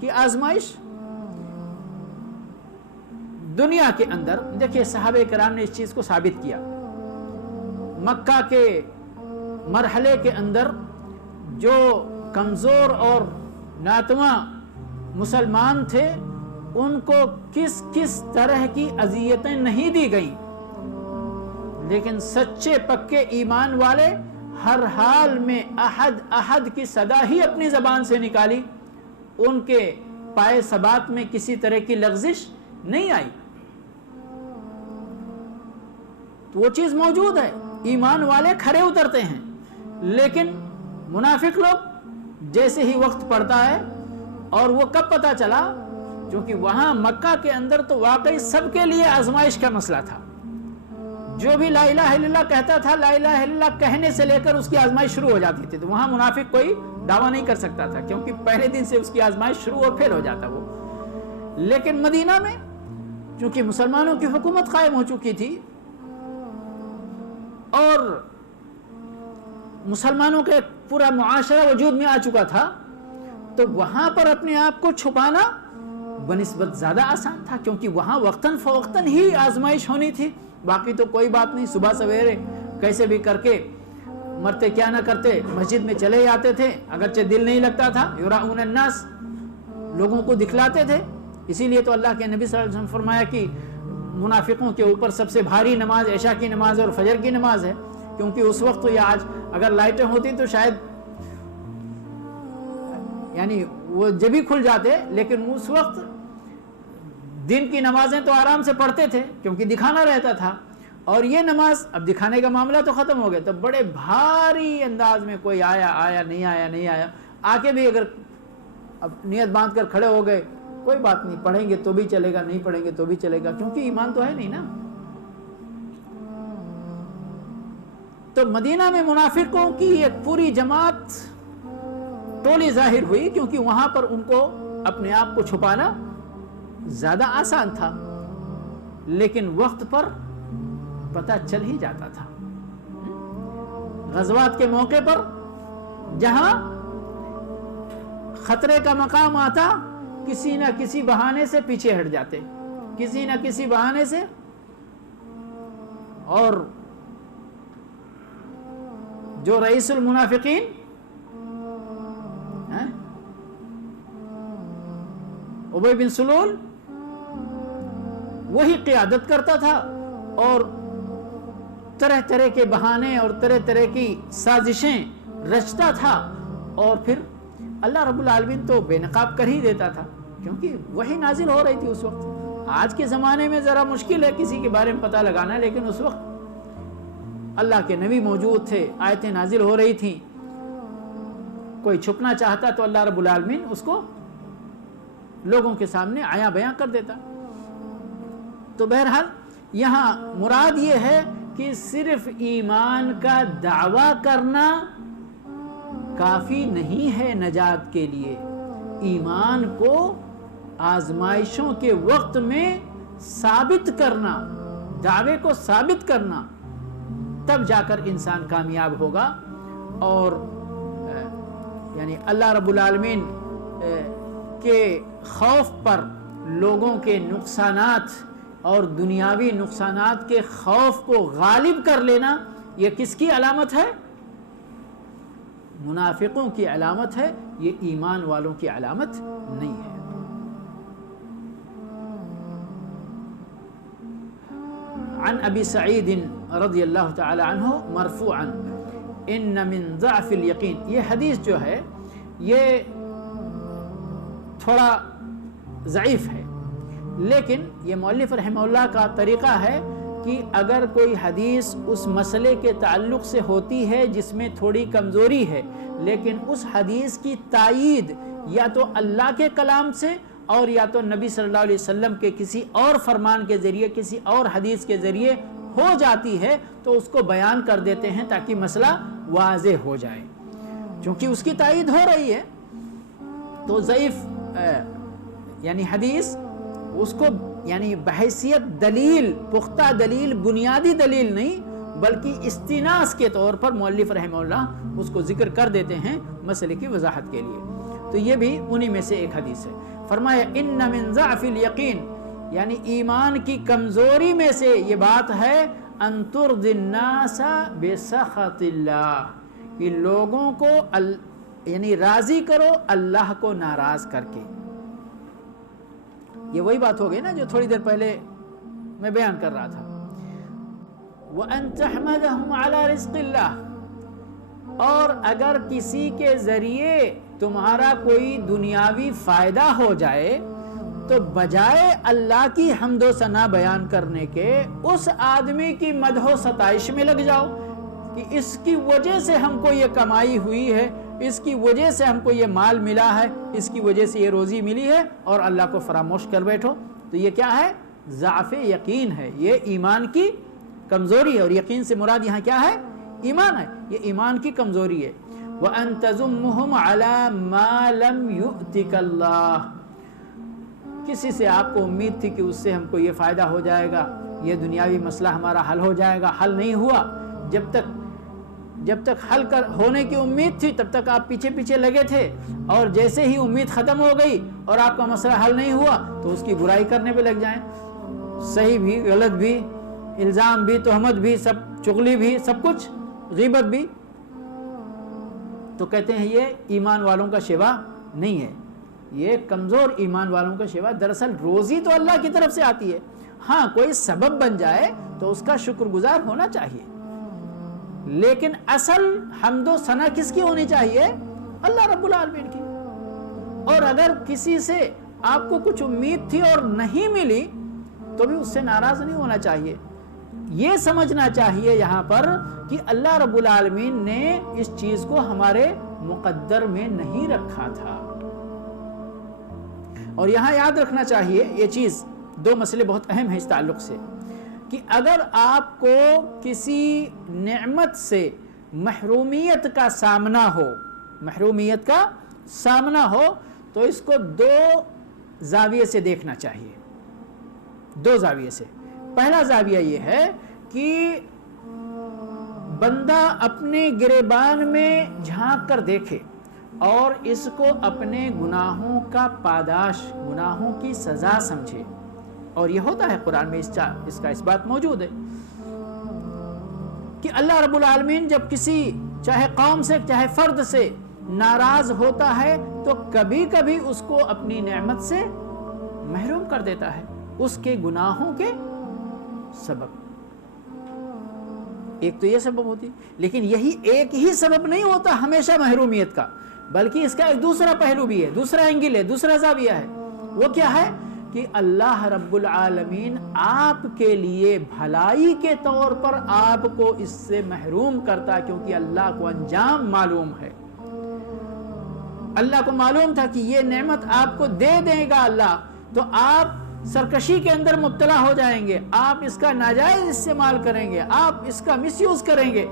کی آزمائش دنیا کے اندر، دیکھیں صحابہ کرام نے اس چیز کو ثابت کیا۔ مکہ کے مرحلے کے اندر جو کمزور اور ناتواں مسلمان تھے، ان کو کس کس طرح کی اذیتیں نہیں دی گئیں، لیکن سچے پکے ایمان والے ہر حال میں احد احد کی صدا ہی اپنی زبان سے نکالی، ان کے پائے ثبات میں کسی طرح کی لغزش نہیں آئی۔ تو وہ چیز موجود ہے، ایمان والے کھڑے اترتے ہیں، لیکن منافق لوگ جیسے ہی وقت پڑتا ہے، اور وہ کب پتہ چلا؟ کیونکہ وہاں مکہ کے اندر تو واقعی سب کے لیے آزمائش کا مسئلہ تھا، جو بھی لا الہ الا اللہ کہتا تھا، لا الہ الا اللہ کہنے سے لے کر اس کی آزمائش شروع ہو جاتی تھی، تو وہاں منافق کوئی دعویٰ نہیں کر سکتا تھا، کیونکہ پہلے دن سے اس کی آزمائش شروع اور پھیل ہو جاتا وہ۔ لیکن مدینہ میں چونکہ مسلمانوں کی حکومت قائم ہو چکی تھی، اور مسلمانوں کا پورا معاشرہ وجود میں آ چکا تھا، تو وہاں پر اپنے آپ کو چھپانا بنسبت زیادہ آسان تھا، کیونکہ وہاں وقتاً فوقتاً ہی آزمائش ہونی تھی، باقی تو کوئی بات نہیں، صبح سویرے کیسے بھی کر کے مرتے کیا نہ کرتے مسجد میں چلے جاتے تھے، اگرچہ دل نہیں لگتا تھا، یراؤن الناس، لوگوں کو دکھلاتے تھے۔ اسی لیے تو اللہ کے نبی صلی اللہ علیہ وسلم فرمایا کہ منافقوں کے اوپر سب سے بھاری نماز عشاء کی نماز اور فجر کی نماز ہے، کیونکہ اس وقت تو، یا آج اگر لائٹیں ہوتی تو شاید یعنی وہ جب ہی کھل جاتے، لیکن اس وقت دن کی نمازیں تو آرام سے پڑھتے تھے کیونکہ دکھانا رہتا تھا، اور یہ نماز اب دکھانے کا معاملہ تو ختم ہو گیا، تو بڑے بھاری انداز میں کوئی آیا نہیں آیا، آ کے بھی اگر اب نیت باندھ کر کھڑے ہو گئے، کوئی بات نہیں، پڑھیں گے تو بھی چلے گا، نہیں پڑھیں گے تو بھی چلے گا، کیونکہ ایمان تو ہے نہیں نا۔ تو مدینہ میں منافقوں کی ایک پوری جماعت ٹولی ظاہر ہوئی، کیونکہ وہاں پر ان کو اپنے آپ کو چھپانا زیادہ آسان تھا، لیکن وقت پر پتہ چل ہی جاتا تھا۔ غزوات کے موقع پر جہاں خطرے کا مقام آتا، کسی نہ کسی بہانے سے پیچھے ہٹ جاتے، کسی نہ کسی بہانے سے، اور جو رئیس المنافقین ابی بن سلول، وہی قیادت کرتا تھا، اور طرح طرح کے بہانے اور طرح طرح کی سازشیں رچتا تھا، اور پھر اللہ رب العالمین تو بے نقاب کر ہی دیتا تھا، کیونکہ وہی نازل ہو رہی تھی اس وقت۔ آج کے زمانے میں ذرا مشکل ہے کسی کے بارے میں پتہ لگانا، لیکن اس وقت اللہ کے نبی موجود تھے، آیتیں نازل ہو رہی تھیں، کوئی چھپنا چاہتا تو اللہ رب العالمین اس کو لوگوں کے سامنے عیاں بیاں کر دیتا۔ تو بہرحال یہاں مراد یہ ہے کہ صرف ایمان کا دعویٰ کرنا کافی نہیں ہے نجات کے لیے، ایمان کو آزمائشوں کے وقت میں ثابت کرنا، دعوے کو ثابت کرنا، تب جا کر انسان کامیاب ہوگا اور یعنی اللہ رب العالمین کے خوف پر لوگوں کے نقصانات اور دنیاوی نقصانات کے خوف کو غالب کر لینا، یہ کس کی علامت ہے؟ منافقوں کی علامت ہے، یہ ایمان والوں کی علامت نہیں ہے۔ عن ابی سعید رضی اللہ تعالی عنہ مرفوعا ان من ضعف الیقین، یہ حدیث جو ہے یہ تھوڑا ضعیف ہے، لیکن یہ مؤلف رحمہ اللہ کا طریقہ ہے کہ اگر کوئی حدیث اس مسئلے کے تعلق سے ہوتی ہے جس میں تھوڑی کمزوری ہے، لیکن اس حدیث کی تائید یا تو اللہ کے کلام سے اور یا تو نبی صلی اللہ علیہ وسلم کے کسی اور فرمان کے ذریعے، کسی اور حدیث کے ذریعے ہو جاتی ہے، تو اس کو بیان کر دیتے ہیں تاکہ مسئلہ واضح ہو جائے۔ چونکہ اس کی تائید ہو رہی ہے تو ضعیف یعنی حدیث اس کو یعنی بحیثیت دلیل، پختہ دلیل، بنیادی دلیل نہیں بلکہ استناس کے طور پر مؤلف رحمہ اللہ اس کو ذکر کر دیتے ہیں مسئلے کی وضاحت کے لیے۔ تو یہ بھی انہی میں سے ایک حدیث ہے۔ فرمایا ان من ضعف الیقین، یعنی ایمان کی کمزوری میں سے یہ بات ہے ان ترضی الناس بسخط اللہ، کہ لوگوں کو یعنی راضی کرو اللہ کو ناراض کر کے۔ یہ وہی بات ہو گئی نا جو تھوڑی دیر پہلے میں بیان کر رہا تھا۔ وَأَن تَحْمَدَهُمْ عَلَى رِزْقِ اللَّهِ، اور اگر کسی کے ذریعے تمہارا کوئی دنیاوی فائدہ ہو جائے تو بجائے اللہ کی حمد و ثنا بیان کرنے کے اس آدمی کی مدح و ستائش میں لگ جاؤ کہ اس کی وجہ سے ہم کو یہ کمائی ہوئی ہے، اس کی وجہ سے ہم کو یہ مال ملا ہے، اس کی وجہ سے یہ روزی ملی ہے، اور اللہ کو فراموش کر بیٹھو، تو یہ کیا ہے؟ ضعف یقین ہے، یہ ایمان کی کمزوری ہے۔ اور یقین سے مراد یہاں کیا ہے؟ ایمان ہے، یہ ایمان کی کمزوری ہے۔ وَأَن تَزُمُّهُمْ عَلَى مَا لَمْ يُؤْتِكَ اللَّهُ، کسی سے آپ کو امید تھی کہ اس سے ہم کو یہ فائدہ ہو جائے گا، یہ دنیاوی مسئلہ ہمارا حل ہو جائے گا، حل نہیں ہوا۔ جب تک حل ہونے کی امید تھی تب تک آپ پیچھے پیچھے لگے تھے، اور جیسے ہی امید ختم ہو گئی اور آپ کا مسئلہ حل نہیں ہوا تو اس کی برائی کرنے پہ لگ جائیں، صحیح بھی غلط بھی، الزام بھی، تہمت بھی، سب چغلی بھی، سب کچھ، غیبت بھی۔ تو کہتے ہیں یہ ایمان والوں کا شیوا نہیں ہے، یہ کمزور ایمان والوں کا شیوا۔ دراصل روزی تو اللہ کی طرف سے آتی ہے، ہاں کوئی سبب بن جائے تو اس کا شکر گزار ہونا چاہیے، لیکن اصل حمد و ثنا کس کی ہونی چاہیے؟ اللہ رب العالمین کی۔ اور اگر کسی سے آپ کو کچھ امید تھی اور نہیں ملی تو بھی اس سے ناراض نہیں ہونا چاہیے، یہ سمجھنا چاہیے یہاں پر کہ اللہ رب العالمین نے اس چیز کو ہمارے مقدر میں نہیں رکھا تھا۔ اور یہاں یاد رکھنا چاہیے یہ چیز، دو مسئلے بہت اہم ہیں اس تعلق سے، کہ اگر آپ کو کسی نعمت سے محرومیت کا سامنا ہو تو اس کو دو زاویے سے دیکھنا چاہیے، دو زاویے سے۔ پہلا زاویہ یہ ہے کہ بندہ اپنے گریبان میں جھانک کر دیکھے اور اس کو اپنے گناہوں کا پاداش، گناہوں کی سزا سمجھے، اور یہ ہوتا ہے قرآن میں اس کا اس بات موجود ہے کہ اللہ رب العالمین جب کسی چاہے قوم سے چاہے فرد سے ناراض ہوتا ہے تو کبھی کبھی اس کو اپنی نعمت سے محروم کر دیتا ہے اس کے گناہوں کے سبب۔ ایک تو یہ سبب ہوتی، لیکن یہی ایک ہی سبب نہیں ہوتا ہمیشہ محرومیت کا، بلکہ اس کا ایک دوسرا پہلو بھی ہے، دوسرا اینگل ہے، دوسرا زاویہ ہے۔ وہ کیا ہے کہ اللہ رب العالمین آپ کے لیے بھلائی کے طور پر آپ کو اس سے محروم کرتا، کیونکہ اللہ کو انجام معلوم ہے۔ اللہ کو معلوم تھا کہ یہ نعمت آپ کو دے دے گا اللہ، تو آپ سرکشی کے اندر مبتلا ہو جائیں گے، آپ اس کا ناجائز استعمال کریں گے، آپ اس کا مس یوز کریں گے،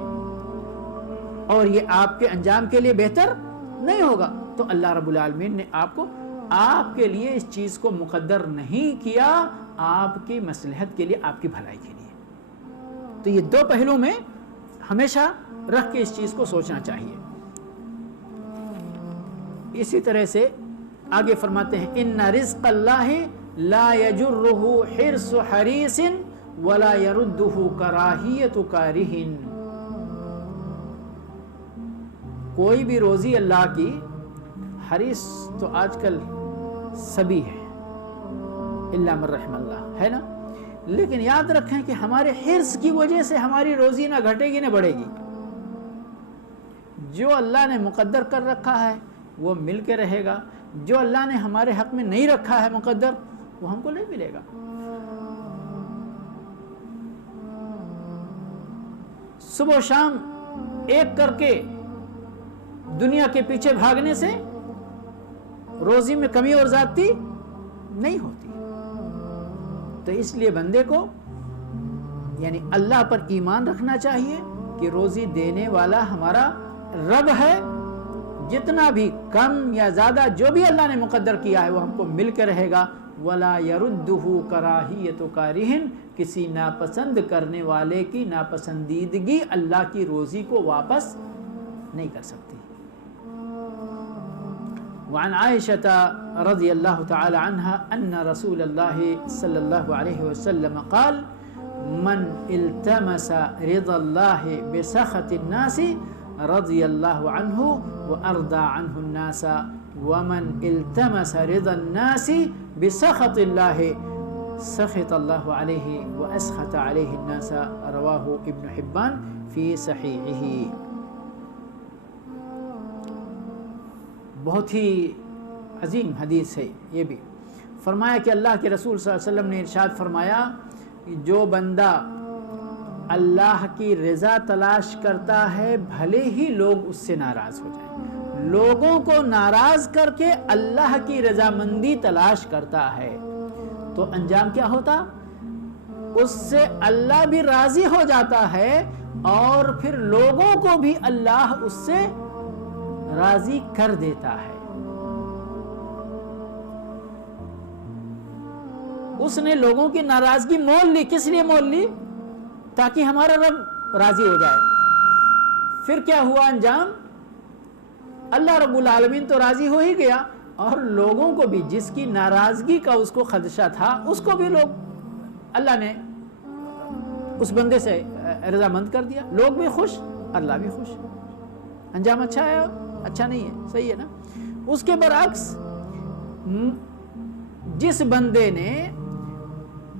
اور یہ آپ کے انجام کے لیے بہتر نہیں ہوگا۔ تو اللہ رب العالمین نے آپ کے لیے اس چیز کو مقدر نہیں کیا، آپ کی مصلحت کے لیے، آپ کی بھلائی کے لیے۔ تو یہ دو پہلو میں ہمیشہ رکھ کے اس چیز کو سوچنا چاہیے۔ اسی طرح سے آگے فرماتے ہیں ان رزق اللہ لا یجرہ حرص حریص ولا یردہ کراہیت کارہ. کوئی بھی روزی اللہ کی، حریص تو آج کل سبھی ہے الا من رحم اللہ، ہے نا، لیکن یاد رکھیں کہ ہمارے حرص کی وجہ سے ہماری روزی نہ گھٹے گی نہ بڑھے گی. جو اللہ نے مقدر کر رکھا ہے وہ مل کے رہے گا، جو اللہ نے ہمارے حق میں نہیں رکھا ہے مقدر وہ ہم کو نہیں ملے گا. صبح و شام ایک کر کے دنیا کے پیچھے بھاگنے سے روزی میں کمی اور زیادتی نہیں ہوتی. تو اس لیے بندے کو یعنی اللہ پر ایمان رکھنا چاہیے کہ روزی دینے والا ہمارا رب ہے. جتنا بھی کم یا زیادہ جو بھی اللہ نے مقدر کیا ہے وہ ہم کو مل کے رہے گا. ولا یردہ کراہیت کارہ، کسی ناپسند کرنے والے کی ناپسندیدگی اللہ کی روزی کو واپس نہیں کر سکتی. وعن عائشة رضی اللہ تعالی عنہ ان رسول اللہ صلی اللہ علیہ وسلم قال من التمس رضا اللہ بسخط الناس رضی اللہ عنہ وارضى عنہ الناس ومن التمس رضا الناس بسخط اللہ سخط اللہ علیہ واسخط علیہ الناس. رواہ ابن حبان فی صحیحہ. بہت ہی عظیم حدیث ہے یہ بھی. فرمایا کہ اللہ کے رسول صلی اللہ علیہ وسلم نے ارشاد فرمایا کہ جو بندہ اللہ کی رضا تلاش کرتا ہے بھلے ہی لوگ اس سے ناراض ہو جائیں، لوگوں کو ناراض کر کے اللہ کی رضامندی تلاش کرتا ہے تو انجام کیا ہوتا؟ اس سے اللہ بھی راضی ہو جاتا ہے اور پھر لوگوں کو بھی اللہ اس سے راضی کر دیتا ہے. اس نے لوگوں کی ناراضگی مول لی. کس لیے مول لی؟ تاکہ ہمارا رب راضی ہو جائے. پھر کیا ہوا انجام؟ اللہ رب العالمین تو راضی ہو ہی گیا اور لوگوں کو بھی جس کی ناراضگی کا اس کو خدشہ تھا اس کو بھی لوگ اللہ نے اس بندے سے رضامند کر دیا. لوگ بھی خوش، اللہ بھی خوش. انجام اچھا ہے؟ اچھا نہیں ہے، صحیح ہے نا. اس کے برعکس جس بندے نے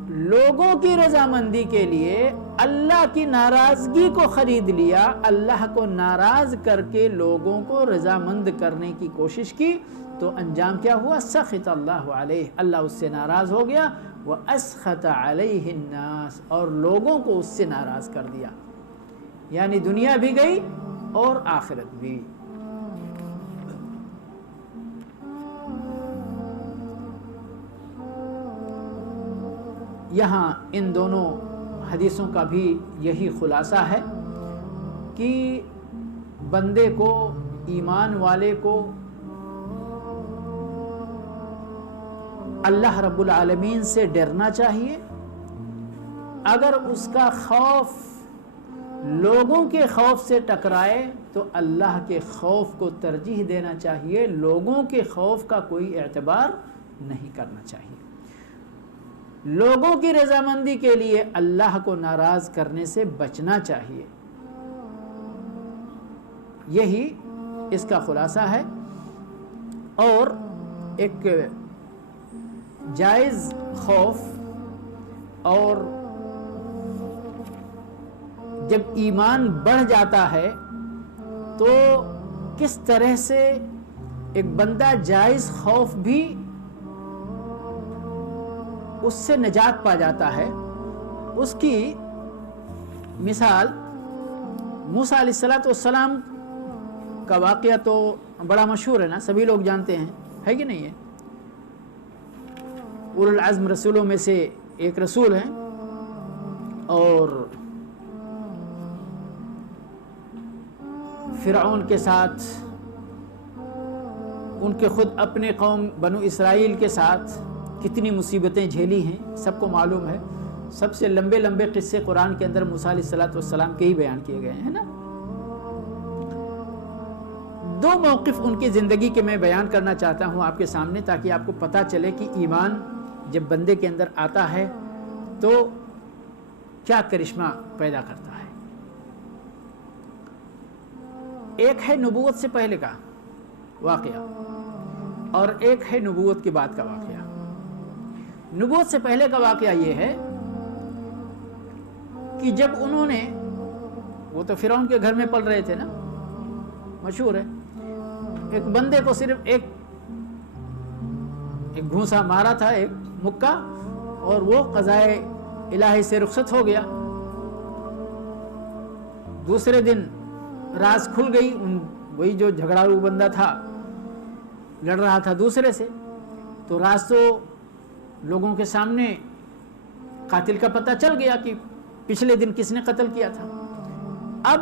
لوگوں کی رضامندی کے لیے اللہ کی ناراضگی کو خرید لیا، اللہ کو ناراض کر کے لوگوں کو رضامند کرنے کی کوشش کی تو انجام کیا ہوا؟ سخط اللہ علیہ، اللہ اس سے ناراض ہو گیا. وَأَسْخَطَ عَلَيْهِ النَّاسِ، اور لوگوں کو اس سے ناراض کر دیا. یعنی دنیا بھی گئی اور آخرت بھی. یہاں ان دونوں حدیثوں کا بھی یہی خلاصہ ہے کہ بندے کو، ایمان والے کو اللہ رب العالمین سے ڈرنا چاہیے. اگر اس کا خوف لوگوں کے خوف سے ٹکرائے تو اللہ کے خوف کو ترجیح دینا چاہیے. لوگوں کے خوف کا کوئی اعتبار نہیں کرنا چاہیے. لوگوں کی رضامندی کے لیے اللہ کو ناراض کرنے سے بچنا چاہیے. یہی اس کا خلاصہ ہے. اور ایک جائز خوف، اور جب ایمان بڑھ جاتا ہے تو کس طرح سے ایک بندہ جائز خوف بھی اس سے نجات پا جاتا ہے، اس کی مثال موسیٰ علیہ السلام کا واقعہ تو بڑا مشہور ہے نا، سبھی لوگ جانتے ہیں، ہے کہ نہیں ہے؟ اولو العزم رسولوں میں سے ایک رسول ہیں اور فرعون کے ساتھ، ان کے خود اپنے قوم بنو اسرائیل کے ساتھ کتنی مصیبتیں جھیلی ہیں سب کو معلوم ہے. سب سے لمبے لمبے قصے قرآن کے اندر موسیٰ علیہ السلام کے ہی بیان کیے گئے ہیں نا. دو موقف ان کی زندگی کے میں بیان کرنا چاہتا ہوں آپ کے سامنے، تاکہ آپ کو پتہ چلے کہ ایمان جب بندے کے اندر آتا ہے تو کیا کرشمہ پیدا کرتا ہے۔ ایک ہے نبوت سے پہلے کا واقعہ اور ایک ہے نبوت کے بعد کا واقعہ۔ نبوت سے پہلے کا واقعہ یہ ہے کہ جب انہوں نے، وہ تو فرعون کے گھر میں پل رہے تھے نا، مشہور ہے، ایک بندے کو صرف ایک گھونسا مارا تھا، ایک مکہ، اور وہ قضائے الہی سے رخصت ہو گیا۔ دوسرے دن راز کھل گئی، وہی جو جھگڑاؤ بندہ تھا لڑ رہا تھا دوسرے سے، تو راز تو لوگوں کے سامنے قاتل کا پتہ چل گیا کہ پچھلے دن کس نے قتل کیا تھا۔ اب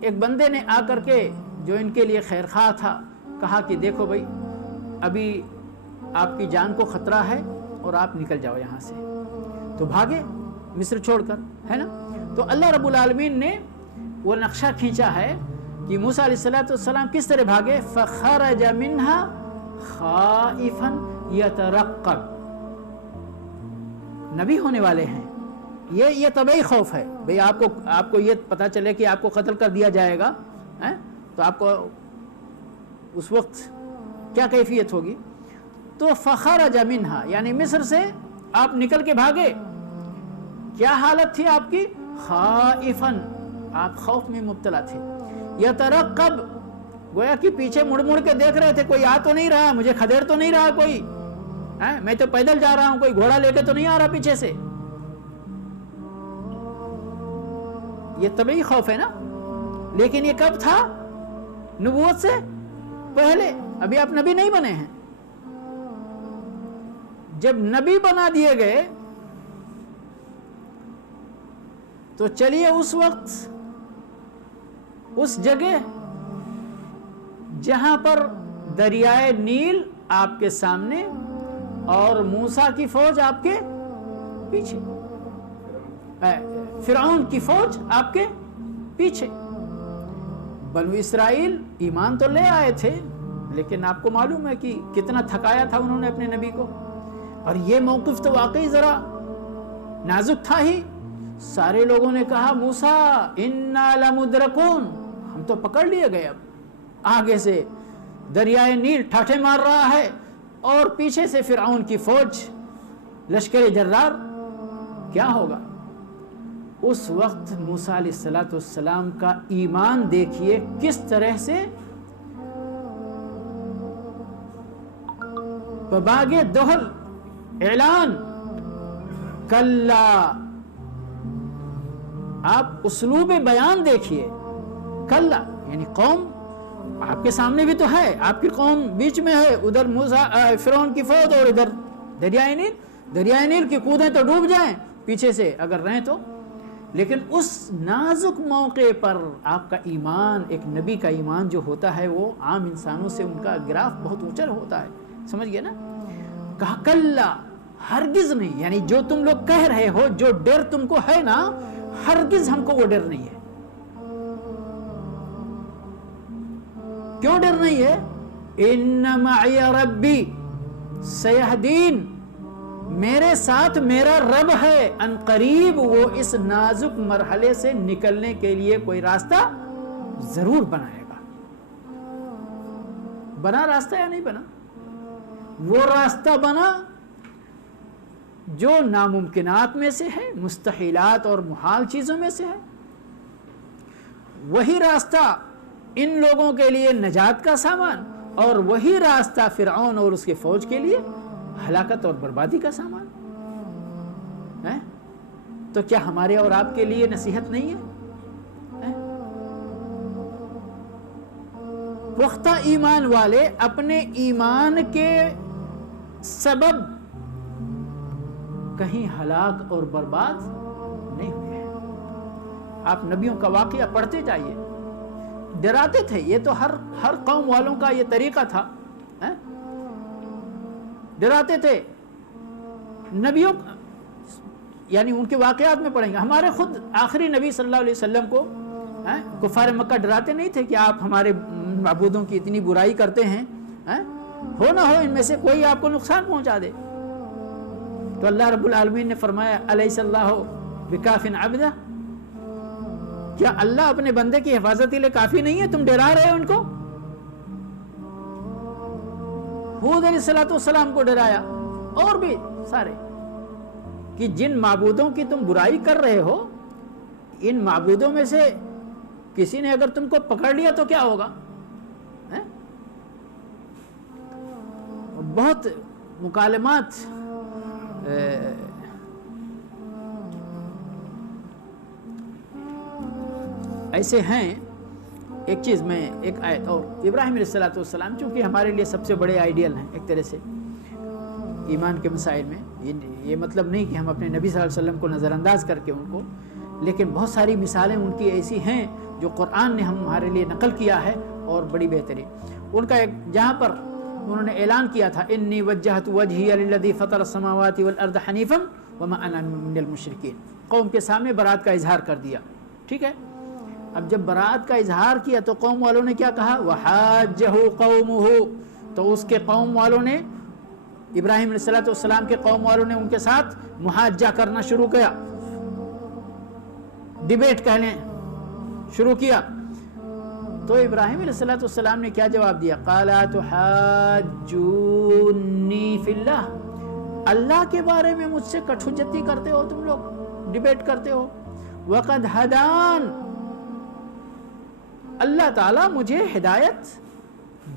ایک بندے نے آ کر کے جو ان کے لیے خیر خواہ تھا کہا کہ دیکھو بھائی ابھی آپ کی جان کو خطرہ ہے اور آپ نکل جاؤ یہاں سے، تو بھاگے مصر چھوڑ کر، ہے نا۔ تو اللہ رب العالمین نے وہ نقشہ کھینچا ہے کہ موسیٰ علیہ السلام کس طرح بھاگے، فخرج منها خائفا یترقب، نبی ہونے والے ہیں، یہ طبعی خوف ہے بھئی، آپ کو یہ پتہ چلے کہ آپ کو قتل کر دیا جائے گا، تو آپ کو اس وقت کیا کیفیت ہوگی۔ تو فخرج منها یعنی مصر سے آپ نکل کے بھاگے، کیا حالت تھی آپ کی، خائفا، آپ خوف میں مبتلا تھے، یترقب، گویا کہ پیچھے مڑ مڑ کے دیکھ رہے تھے، کوئی آ تو نہیں رہا، مجھے کھدیڑ تو نہیں رہا کوئی، میں تو پیدل جا رہا ہوں، کوئی گھوڑا لے کے تو نہیں آ رہا پیچھے سے۔ یہ طبعی خوف ہے نا، لیکن یہ کب تھا، نبوت سے پہلے، ابھی آپ نبی نہیں بنے ہیں۔ جب نبی بنا دیے گئے تو چلیے اس وقت اس جگہ جہاں پر دریائے نیل آپ کے سامنے اور موسیٰ کی فوج آپ کے پیچھے، فرعون کی فوج آپ کے پیچھے۔ بنو اسرائیل ایمان تو لے آئے تھے، لیکن آپ کو معلوم ہے کہ کتنا تھکایا تھا انہوں نے اپنے نبی کو، اور یہ موقف تو واقعی ذرا نازک تھا ہی۔ سارے لوگوں نے کہا موسیٰ انا لمدرکون، ہم تو پکڑ لیے گئے، اب آگے سے دریائے نیل ٹھاٹھے مار رہا ہے اور پیچھے سے فرعون کی فوج، لشکر جرار، کیا ہوگا۔ اس وقت موسیٰ علیہ السلام کا ایمان دیکھیے کس طرح سے بباغ دہل اعلان، کلا، آپ اسلوب بیان دیکھیے، کلا یعنی قوم آپ کے سامنے بھی تو ہے، آپ کی قوم بیچ میں ہے، ادھر فرعون کی فوج اور ادھر دریائے نیل کی کودیں تو ڈوب جائیں پیچھے سے اگر رہیں تو، لیکن اس نازک موقع پر آپ کا ایمان، ایک نبی کا ایمان جو ہوتا ہے وہ عام انسانوں سے ان کا گراف بہت اونچا ہوتا ہے، سمجھ گئے نا۔ کہا کلا، ہرگز نہیں، یعنی جو تم لوگ کہہ رہے ہو، جو ڈر تم کو ہے نا، ہرگز ہم کو وہ ڈر نہیں ہے۔ کیوں ڈر نہیں ہے؟ ان معی ربی سیہدین، میرے ساتھ میرا رب ہے، ان قریب وہ اس نازک مرحلے سے نکلنے کے لیے کوئی راستہ ضرور بنائے گا۔ بنا راستہ یا نہیں بنا؟ وہ راستہ بنا جو ناممکنات میں سے ہے، مستحیلات اور محال چیزوں میں سے ہے۔ وہی راستہ ان لوگوں کے لیے نجات کا سامان، اور وہی راستہ فرعون اور اس کے فوج کے لیے ہلاکت اور بربادی کا سامان ہے۔ تو کیا ہمارے اور آپ کے لیے نصیحت نہیں ہے؟ پختہ ایمان والے اپنے ایمان کے سبب کہیں ہلاک اور برباد نہیں ہوئے ہیں۔ آپ نبیوں کا واقعہ پڑھتے جائیے، ڈراتے تھے، یہ تو ہر قوم والوں کا یہ طریقہ تھا، ڈراتے تھے نبیوں، یعنی ان کے واقعات میں پڑھیں گے۔ ہمارے خود آخری نبی صلی اللہ علیہ وسلم کو کفار مکہ ڈراتے نہیں تھے کہ آپ ہمارے معبودوں کی اتنی برائی کرتے ہیں، ہو نہ ہو ان میں سے کوئی آپ کو نقصان پہنچا دے؟ تو اللہ رب العالمین نے فرمایا الیس اللہ بکاف عبدہ، کیا اللہ اپنے بندے کی حفاظت کے لیے کافی نہیں ہے؟ تم ڈرا رہے ہو ان کو۔ ہود علیہ السلام کو ڈرایا، اور بھی سارے، کہ جن معبودوں کی تم برائی کر رہے ہو، ان معبودوں میں سے کسی نے اگر تم کو پکڑ لیا تو کیا ہوگا؟ بہت مکالمات ایسے ہیں۔ ایک چیز میں ایک آیت اور، ابراہیم علیہ السلام چونکہ ہمارے لیے سب سے بڑے آئیڈیل ہیں ایک طرح سے ایمان کے مسائل میں، یہ مطلب نہیں کہ ہم اپنے نبی صلی اللہ علیہ وسلم کو نظر انداز کر کے ان کو، لیکن بہت ساری مثالیں ان کی ایسی ہیں جو قرآن نے ہمارے لیے نقل کیا ہے اور بڑی بہترین۔ ان کا ایک جہاں پر انہوں نے اعلان کیا تھا انی وجہت وجہی للذی فطر السماوات والارض حنیفا وما انا من المشرکین، قوم کے سامنے برات کا اظہار کر دیا، ٹھیک ہے۔ اب جب برات کا اظہار کیا تو قوم والوں نے کیا کہا؟ وحاجہ قومہ، تو اس کے قوم والوں نے، ابراہیم علیہ السلام کے قوم والوں نے ان کے ساتھ محاجہ کرنا شروع کیا، ڈیبیٹ کہنے شروع کیا۔ تو ابراہیم علیہ السلام نے کیا جواب دیا؟ قَالَا تُحَاجُّونِّي فِي اللَّهِ، اللہ کے بارے میں مجھ سے کٹ حجتی کرتے ہو تم لوگ، ڈیبیٹ کرتے ہو۔ وَقَدْ هَدَانِ، اللہ تعالیٰ مجھے ہدایت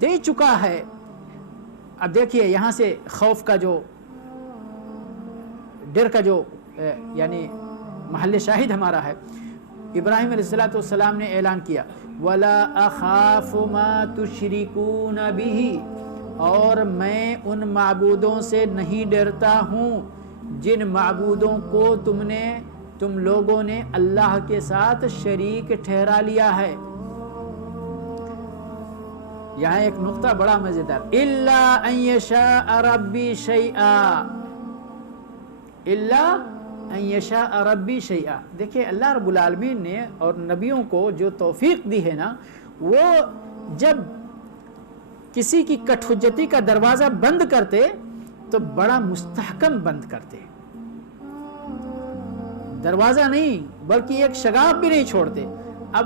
دے چکا ہے۔ اب دیکھیے یہاں سے خوف کا جو، ڈر کا جو یعنی محل شاہد ہمارا ہے، ابراہیم علیہ السلام نے اعلان کیا وَلَا أَخَافُ مَا تُشْرِكُونَ بِهِ، اور میں ان معبودوں سے نہیں ڈرتا ہوں جن معبودوں کو تم لوگوں نے اللہ کے ساتھ شریک ٹھہرا لیا ہے۔ یہاں ایک نقطہ بڑا مزیدار، إِلَّا أَن يَشَاءَ رَبِّي شَيْئًا، إِلَّا أَن يَشَاءَ رَبِّي شَيْئًا۔ دیکھیں اللہ رب العالمین نے اور نبیوں کو جو توفیق دی ہے نا، وہ جب کسی کی کٹ حجتی کا دروازہ بند کرتے تو بڑا مستحکم بند کرتے، دروازہ نہیں بلکہ ایک شگاف بھی نہیں چھوڑتے۔ اب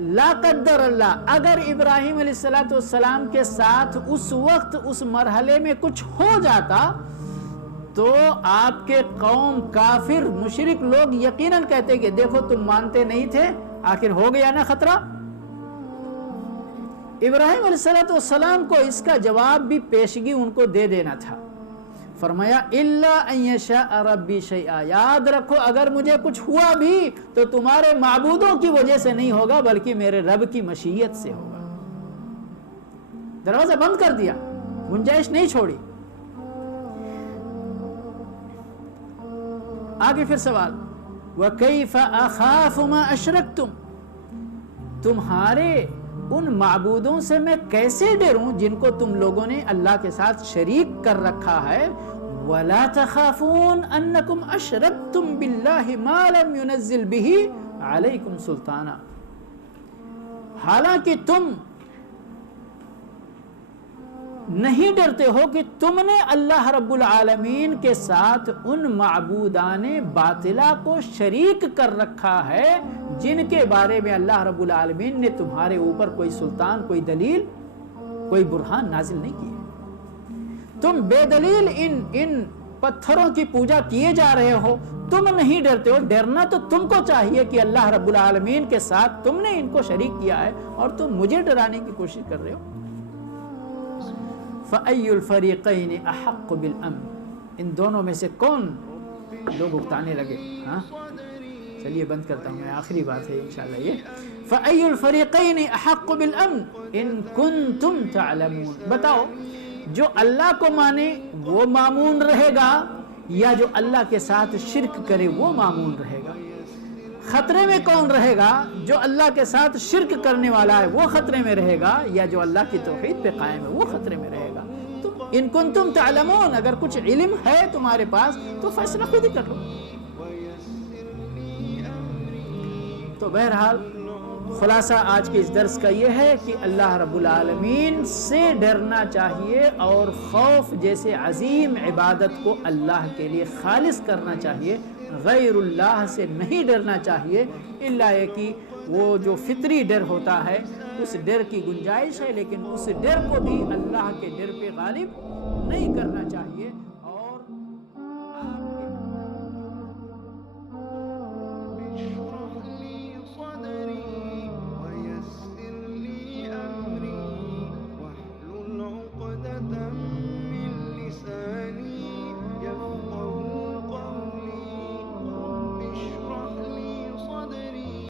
لا قدر اللہ، اگر ابراہیم علیہ السلام کے ساتھ اس وقت اس مرحلے میں کچھ ہو جاتا تو آپ کے قوم کافر مشرک لوگ یقیناً کہتے کہ دیکھو تم مانتے نہیں تھے، آخر ہو گیا نا خطرہ۔ ابراہیم علیہ السلام کو اس کا جواب بھی پیشگی ان کو دے دینا تھا۔ فرمایا الا ان یشاء ربی شیئا، یاد رکھو اگر مجھے کچھ ہوا بھی تو تمہارے معبودوں کی وجہ سے نہیں ہوگا بلکہ میرے رب کی مشیت سے ہوگا۔ دروازہ بند کر دیا، گنجائش نہیں چھوڑی۔ آگے پھر سوال، وَكَيْفَ أَخَافُ مَا أَشْرَكْتُمْ، تمہارے ان معبودوں سے میں کیسے ڈروں جن کو تم لوگوں نے اللہ کے ساتھ شریک کر رکھا ہے۔ وَلَا تَخَافُونَ أَنَّكُمْ أَشْرَكْتُمْ بِاللَّهِ مَا لَمْ يُنَزِّلْ بِهِ عَلَيْكُمْ سُلْطَانًا، حالانکہ تم نہیں ڈرتے ہو کہ تم نے اللہ رب العالمین کے ساتھ ان معبودان باطلہ کو شریک کر رکھا ہے جن کے بارے میں اللہ رب العالمین نے تمہارے اوپر کوئی سلطان، کوئی دلیل، کوئی برہان نازل نہیں کیے۔ تم بے دلیل ان پتھروں کی پوجا کیے جا رہے ہو، تم نہیں ڈرتے ہو۔ ڈرنا تو تم کو چاہیے کہ اللہ رب العالمین کے ساتھ تم نے ان کو شریک کیا ہے اور تم مجھے ڈرانے کی کوشش کر رہے ہو۔ فَأَيُّ الْفَرِيقَيْنِ أَحَقُّ بِالْأَمْنِ، ان دونوں میں سے کون لوگ اکتانے لگے؟ ہاں چلیے بند کرتا ہوں میں، آخری بات ہے انشاءاللہ یہ، فَأَيُّ الْفَرِيقَيْنِ أَحَقُّ بِالْأَمْنِ إِن كُنتُمْ تَعْلَمُونَ، بتاؤ جو اللہ کو مانے وہ مامون رہے گا یا جو اللہ کے ساتھ شرک کرے وہ مامون رہے گا؟ خطرے میں کون رہے گا؟ جو اللہ کے ساتھ شرک کرنے والا ہے وہ خطرے میں رہے گا یا جو اللہ کی توحید پہ قائم ہے وہ خطرے میں رہے گا؟ تو ان کنتم تعلمون، اگر کچھ علم ہے تمہارے پاس تو فیصلہ خود ہی کر لو۔ تو بہرحال خلاصہ آج کے اس درس کا یہ ہے کہ اللہ رب العالمین سے ڈرنا چاہیے اور خوف جیسے عظیم عبادت کو اللہ کے لیے خالص کرنا چاہیے، غیر اللہ سے نہیں ڈرنا چاہیے، الا یہ کہ وہ جو فطری ڈر ہوتا ہے اس ڈر کی گنجائش ہے، لیکن اس ڈر کو بھی اللہ کے ڈر پہ غالب نہیں کرنا